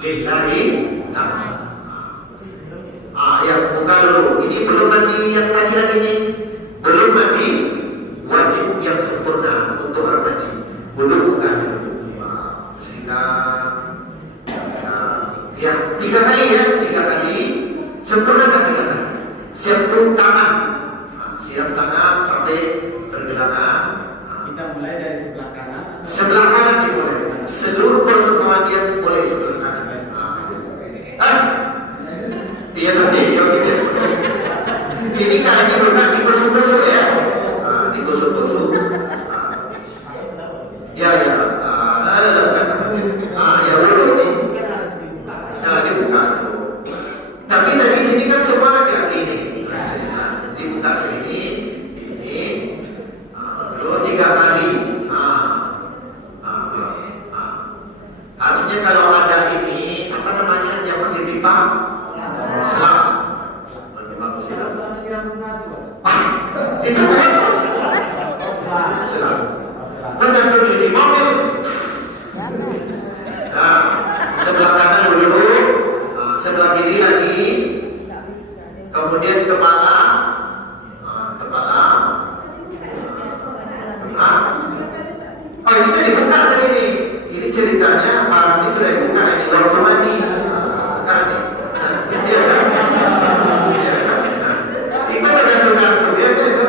lillahi ta'ala. Ya buka dulu. Ini belum mandi yang tadi lagi nih. Belum mandi wajib yang sempurna untuk orang mandi. Belum buka dulu. Bersihkan. Ya 3 kali ya, 3 kali. Sempurnakan 3 kali. Siap tangan. Siap tangan sampai pergelangan. Kita mulai dari sebelah kanan. Sebelah kanan dimulai. Seluruh persembahan dia mulai sebelah kanan. Iya tadi, oke. Ini kan bukan digosok-gosok ya, digosok-gosok. Ya, ya dulu nih. Dibuka tuh. Tapi dari sini kan semua laki-laki ini. Dibuka sini, ini, lalu 3 kali. Harusnya kalau ada ini apa namanya yang pakai pipa, selang. Bagus selang. Itu kan selang. Tergantung cuci mobil. Nah, sebelah kanan dulu, sebelah kiri lagi, kemudian kepala. Oh ini kan dibuka tadi nih. Ini ceritanya barang ini sudah dibuka ini waktu mandi. Kan nih. Iya kan? Itu tergantung ya kan itu.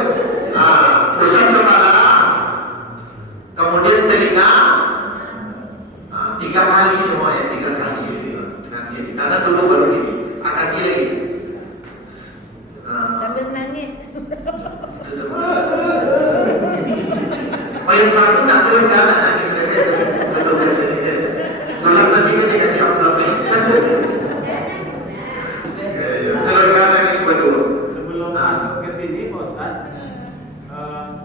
Pusat kepala, kemudian telinga, 3 kali semua ya, 3 kali. Dengan kiri. Karena dulu baru gini, akan kiri. Sambil nangis. Oh yang satu nak turun ke anak nangis betul kan saya. Malam nanti kan dikasih amplop. Turun ke anak nangis betul. Sebelum masuk ke sini, Pak Ustaz,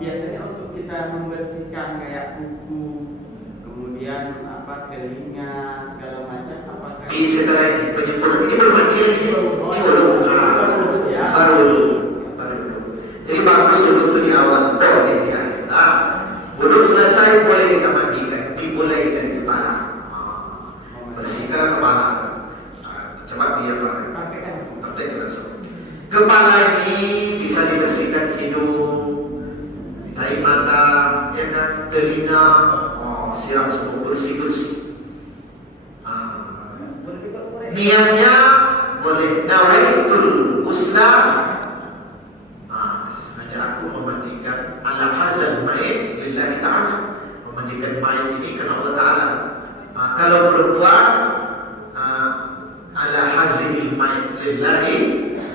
biasanya untuk kita membersihkan kayak kuku, kemudian telinga, segala macam, apa saja. Di setelah ini penyempurna ini belum mandi lagi. Ini belum. Baru dulu. Jadi bagus dulu itu di awal, boleh di akhir. Belum selesai boleh kita mandikan. Dimulai dari kepala. Bersihkan kepala. Cepat biar praktek langsung. Kepala ini bisa dibersihkan hidung, tahi mata, ya kan, telinga, siram semua bersih-bersih. Niatnya boleh nawaitul usla. Sengaja aku memandikan ala hazal mayit lillahi ta'ala. Memandikan mayit ini karena Allah Ta'ala. Kalau perempuan ala hazil mayit lillahi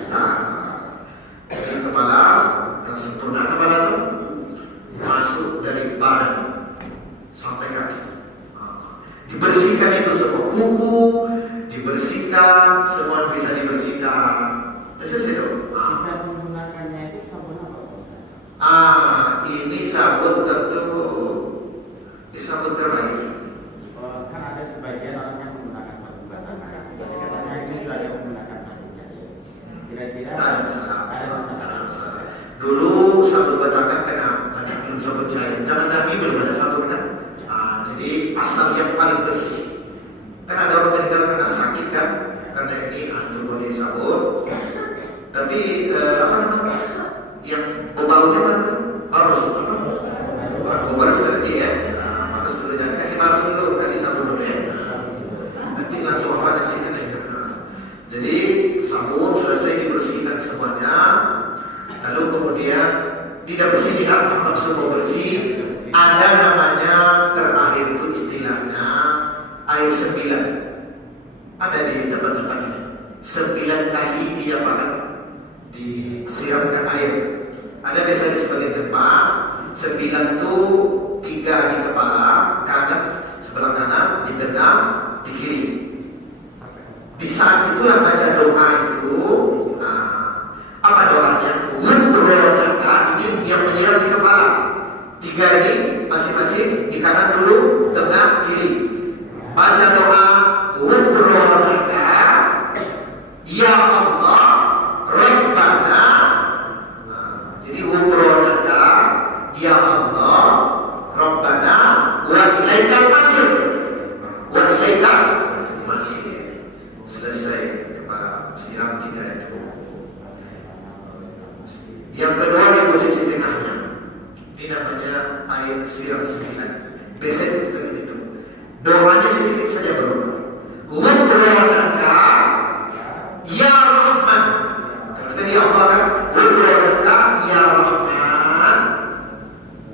ta'ala. Jadi kepala yang sempurna kepala itu masuk dari badan sampai kaki. Dibersihkan itu semua, kuku dibersihkan, semua bisa dibersihkan. Selesai dong. Kita menggunakannya itu sabun apa? Ini sabun tentu sabun terbaik. Kan ada sebagian orang yang menggunakan sabun batangan. Tapi katanya ini sudah ada yang menggunakan sabun cair. Kira-kira Tak ada masalah. ada masalah. Dulu sabun batangan kena, tapi belum sabun cair. Zaman Nabi belum ada sabun kan. Jadi asal yang paling bersih. Kan ada orang meninggal karena sakit kan, karena ini coba dia sabun. Tapi apa namanya? Yang baunya kan harus harus berarti ya. Harus dulu jangan kasih harus dulu, kasih sabun dulu ya. Nanti langsung apa nanti kan. Jadi sabun selesai dibersihkan semuanya. Lalu kemudian tidak bersih tetap semua bersih. Ada namanya terakhir itu istilahnya air 9. Ada di tempat-tempat ini 9 kali dia pakai disiramkan air. Ada biasanya sebagai tempat 9 itu 3 di kepala kanan, sebelah kanan, di tengah, di kiri. Di saat itulah baca doa itu. Apa doanya? Ini yang menyiram di kepala. 3 ini masing-masing di kanan dulu, tengah, kiri. Baca doa Ghufranaka ya Allah Rabbana. Jadi Ghufranaka ya Allah Rabbana wa ilaikal masir. Wa ilaikal masir. Yang kedua di posisi tengahnya, ini namanya air siram 9. Biasanya itu begitu. Doanya sedikit saja berubah. Ghufranaka ya Rahman. Kalau tadi Allah kan Ghufranaka ya Rahman,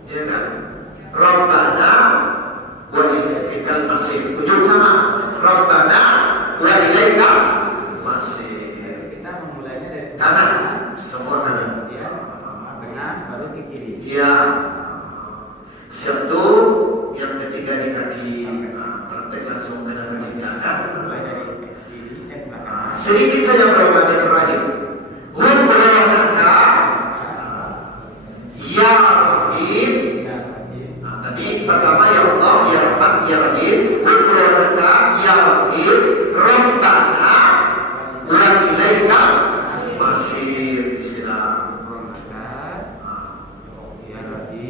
ya kan? Rabbana wa ilaikal masir. Ujung sama. Rabbana wa ilaikal masir. Kita memulainya dari Kanan, semua kanan. ya, tengah baru ke kiri. Ya, siap tuh. Yang ketiga di kaki, praktek langsung kena kaki kanan. Mulai dari kiri ke sebelah kanan. Sedikit saja berubah dari rahim. Ghufranaka ya Rahim. Ya, lagi. Tadi pertama ya Allah, ya Rahman, ya Rahim. Ghufranaka ya Rahim. Rabbana wa ilaikal masir. Istilah. Ya lagi.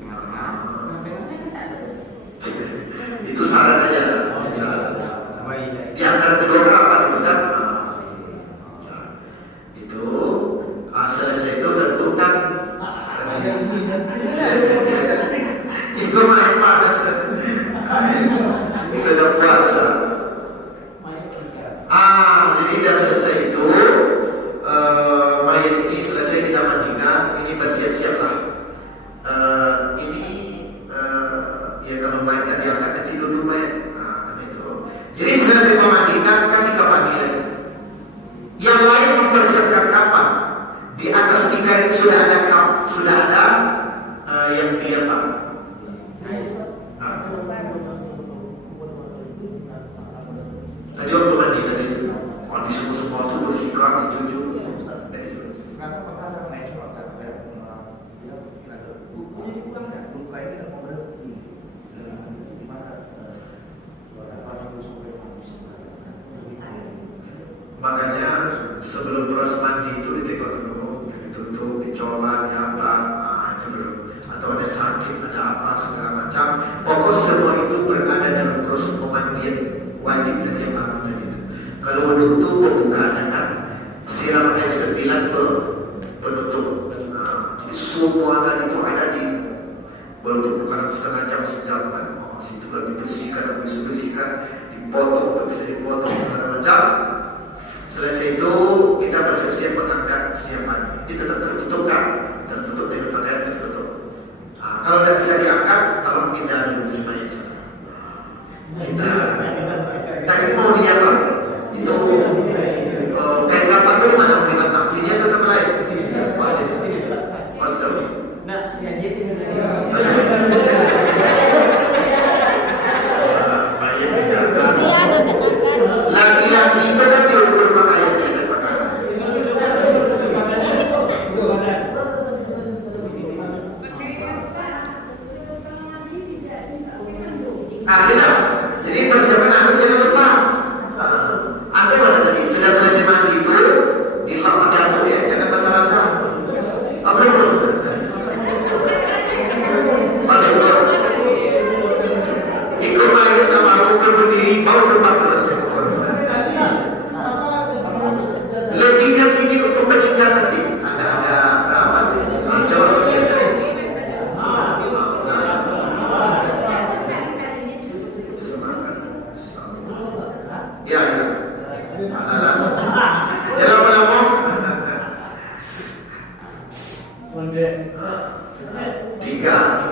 Tengah-tengah. Tengah-tengahnya kan tak ada. Itu saran aja. Saran. Baik. Di antara kedua kerabat itu kan. Itu selesai itu tentukan. Itu main panas. Sudah puasa. Jadi udah selesai itu. Mayat ini selesai kita mandikan. Ini bersiap-siaplah. Ini ya kalau mayat tadi angkat nanti duduk mayat. Kan itu. Jadi selesai memandikan kan dikafani lagi. Yang lain mempersiapkan kapan. Di atas tikar ini sudah ada yang dia apa? Tadi waktu mandi tadi itu, di semua itu bersihkan, dicuci. Makanya sebelum proses mandi itu ditengok dulu, ditutup, dicoba, apa, itu dulu. Atau ada sakit, ada apa, segala macam. Pokok semua itu berada dalam proses pemandian wajib tadi yang aku tadi itu. Kalau wudhu itu pembukaan kan, siram air 9 penutup. Jadi semua tadi itu ada di walaupun bukan setengah jam, sejam kan. Situ kalau dibersihkan, dipotong, bisa dipotong segala macam. Selesai itu kita bersiap-siap mengangkat siapan. Ini tetap tertutup kan? Tertutup dengan pakaian tertutup. Kalau tidak bisa diangkat, tolong pindah dulu semuanya. Kita tadi mau diapa? Itu kayak kapan tuh mana mau dibantang? Sini tetap lain. Pasti. Nah, ya dia tinggal dari laki-laki itu kan diukur pakaiannya. Jadi persiapan aku jangan lupa. Anda mana tadi? Sudah selesai mandi itu, dilap pakai aku ya, jangan basah-basah. Belum. Ikut main sama aku berdiri, baru tempat terus. Lebihkan sedikit untuk meningkat nanti. Ada berapa? Coba lihat. Ya. Jalan berapa? 3.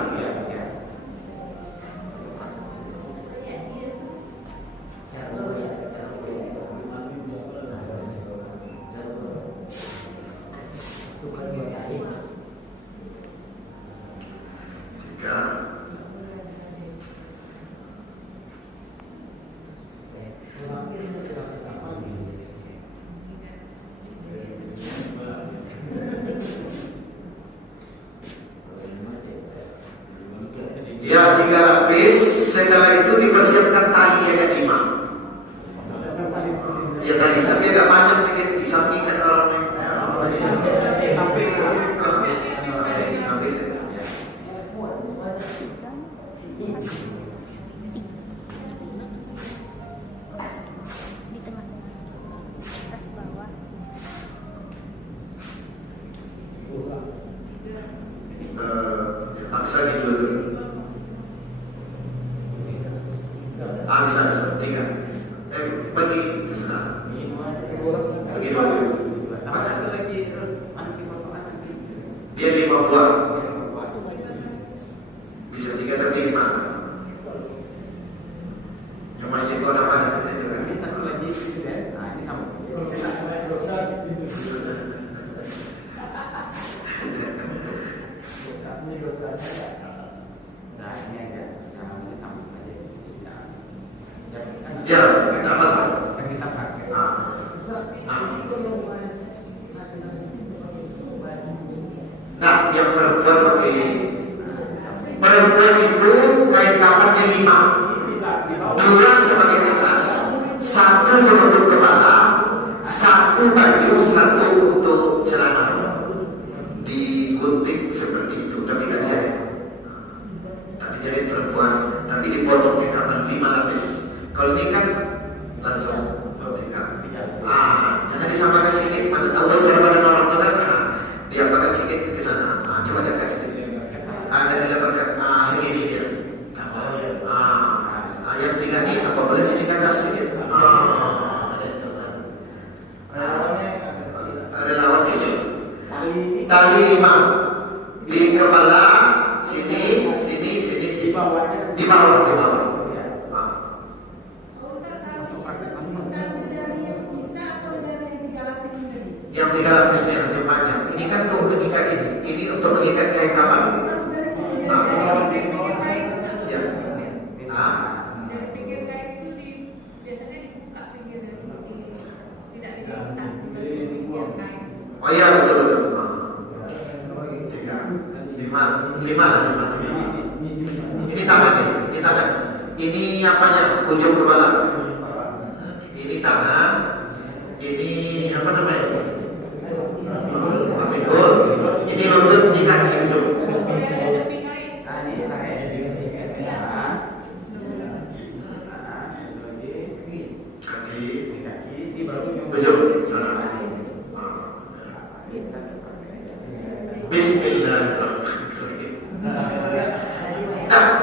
Ya 3 lapis. Setelah itu dipersiapkan tali ayat 5. Ya tali, tapi agak panjang sedikit disampingkan orangnya. satu baju, satu untuk celana. Digunting seperti itu, tapi tak jahit. Tak dijahit perempuan, tapi dipotong tingkatan 5 lapis. Kalau ini kan langsung tingkat. Jangan disamakan sedikit. Mana tahu siapa dan orang tua kan? Diapakan sedikit ke sana. Coba diangkat sedikit. Dan dilebarkan. Segini dia. Yang 3 ini apa boleh sedikit sedikit. Ada itu kan. Relawan kecil. Tali 5 di kepala, sini. Di bawah. Yang 3 lapis ini yang panjang. Ini kan untuk mengikat ini. Ini untuk mengikat kain kapal. Oh iya betul. 5. Ini tangan. Ini apanya? Ujung kepala. Ini tangan. Ini apa namanya? Pikul. Ini lutut, ini kaki ujung. Kaki ujung sana. Bismillahirrahmanirrahim.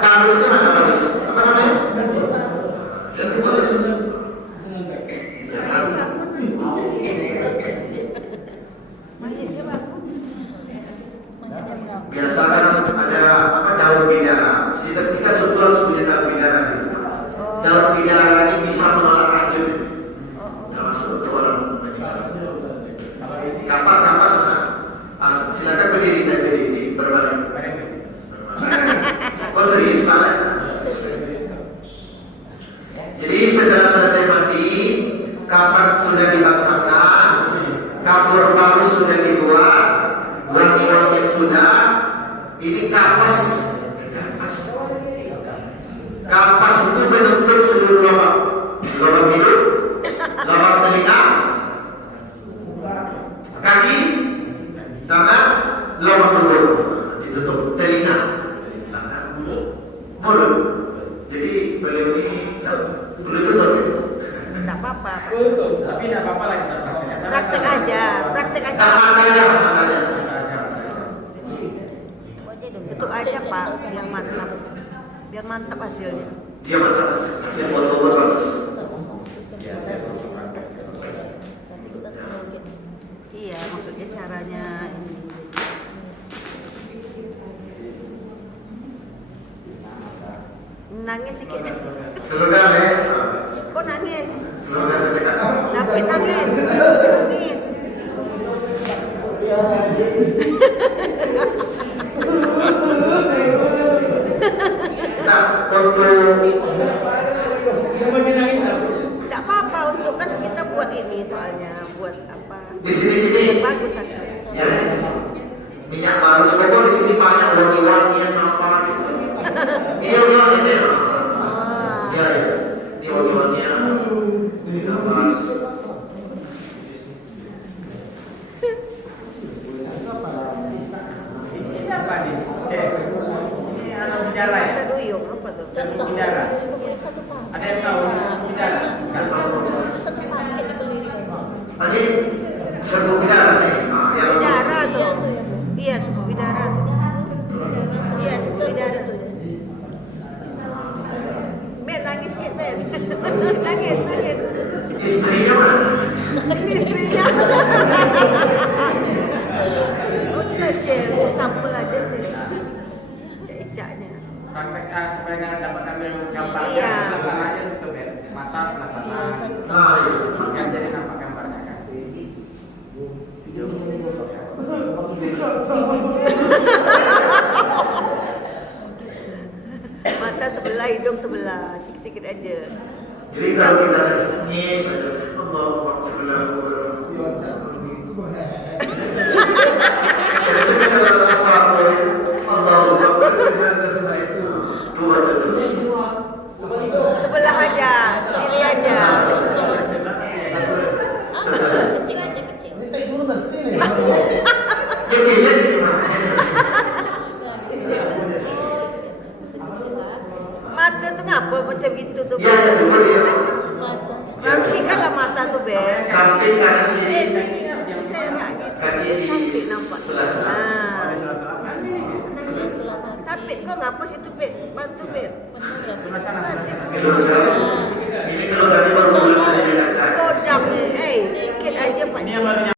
Barisnya mana baris? Apa namanya? Biasakan ada daun bidara. Kita sutra punya daun bidara. Daun bidara ini bisa menolak racun, termasuk untuk orang meninggal. Kapas mana? Silakan berdiri berbalik. Oh serius banget. Jadi setelah selesai mandi, kapan sudah dibantahkan, kapur baru sudah dibuat, wangi-wangian sudah. Ini kapas itu menutup seluruh lubang hidung, lubang telinga, kaki, tangan, lubang tubuh, ditutup telinga, mulut. Jadi beliau ini perlu tutup. Tidak apa-apa. Tapi tidak apa-apa lagi. Praktek aja. Makanya. Tutup aja Pak, biar mantap hasilnya. Dia mantap hasil foto bagus. Iya, maksudnya caranya ini. Nangis sedikit. Keluar ya. Kok nangis? Keluar dekat. David nangis. Nah, foto. Tidak apa-apa, untuk kan kita buat ini soalnya, buat apa? Di sini. Bagus hasilnya. Ya. Minyak baru. Semoga di sini banyak wangi-wangian apa gitu. Iya ini. Ya. Ini wangi-wangian. Kapas. Kata duyung apa tuh? Bidara. Ada yang tahu bidara? Tadi serbu bidara nih. Bidara tuh. Iya, serbu bidara tuh. Iya, serbu bidara. Ben nangis ke Ben. Nangis. Istrinya mana? Istrinya. Oh, coba sampel aja cek-ceknya. Praktek supaya nggak dapat ambil gambarnya, Iya. sebelah aja tutup ya. Mata sebelah kanan. Iya. Kan jadi nampak gambarnya kan. Mata sebelah, hidung sebelah, sikit-sikit aja. Jadi kalau kita nangis, Allah Akbar. Jadi sebenarnya apa? Allah Akbar. Dua terus. Sebelah aja, sendiri aja. Setelah Bet. Samping kanan kiri. Ini serak gitu. Kaki di Cantik nampak. sela-sela. Ada salah-salah kan ini. Tapi kok ngapa situ Bet? Bantu Bet. Sana. Ini kalau dari baru bulan dari Kodam nih, sikit aja Pak Ini Cik. yang baru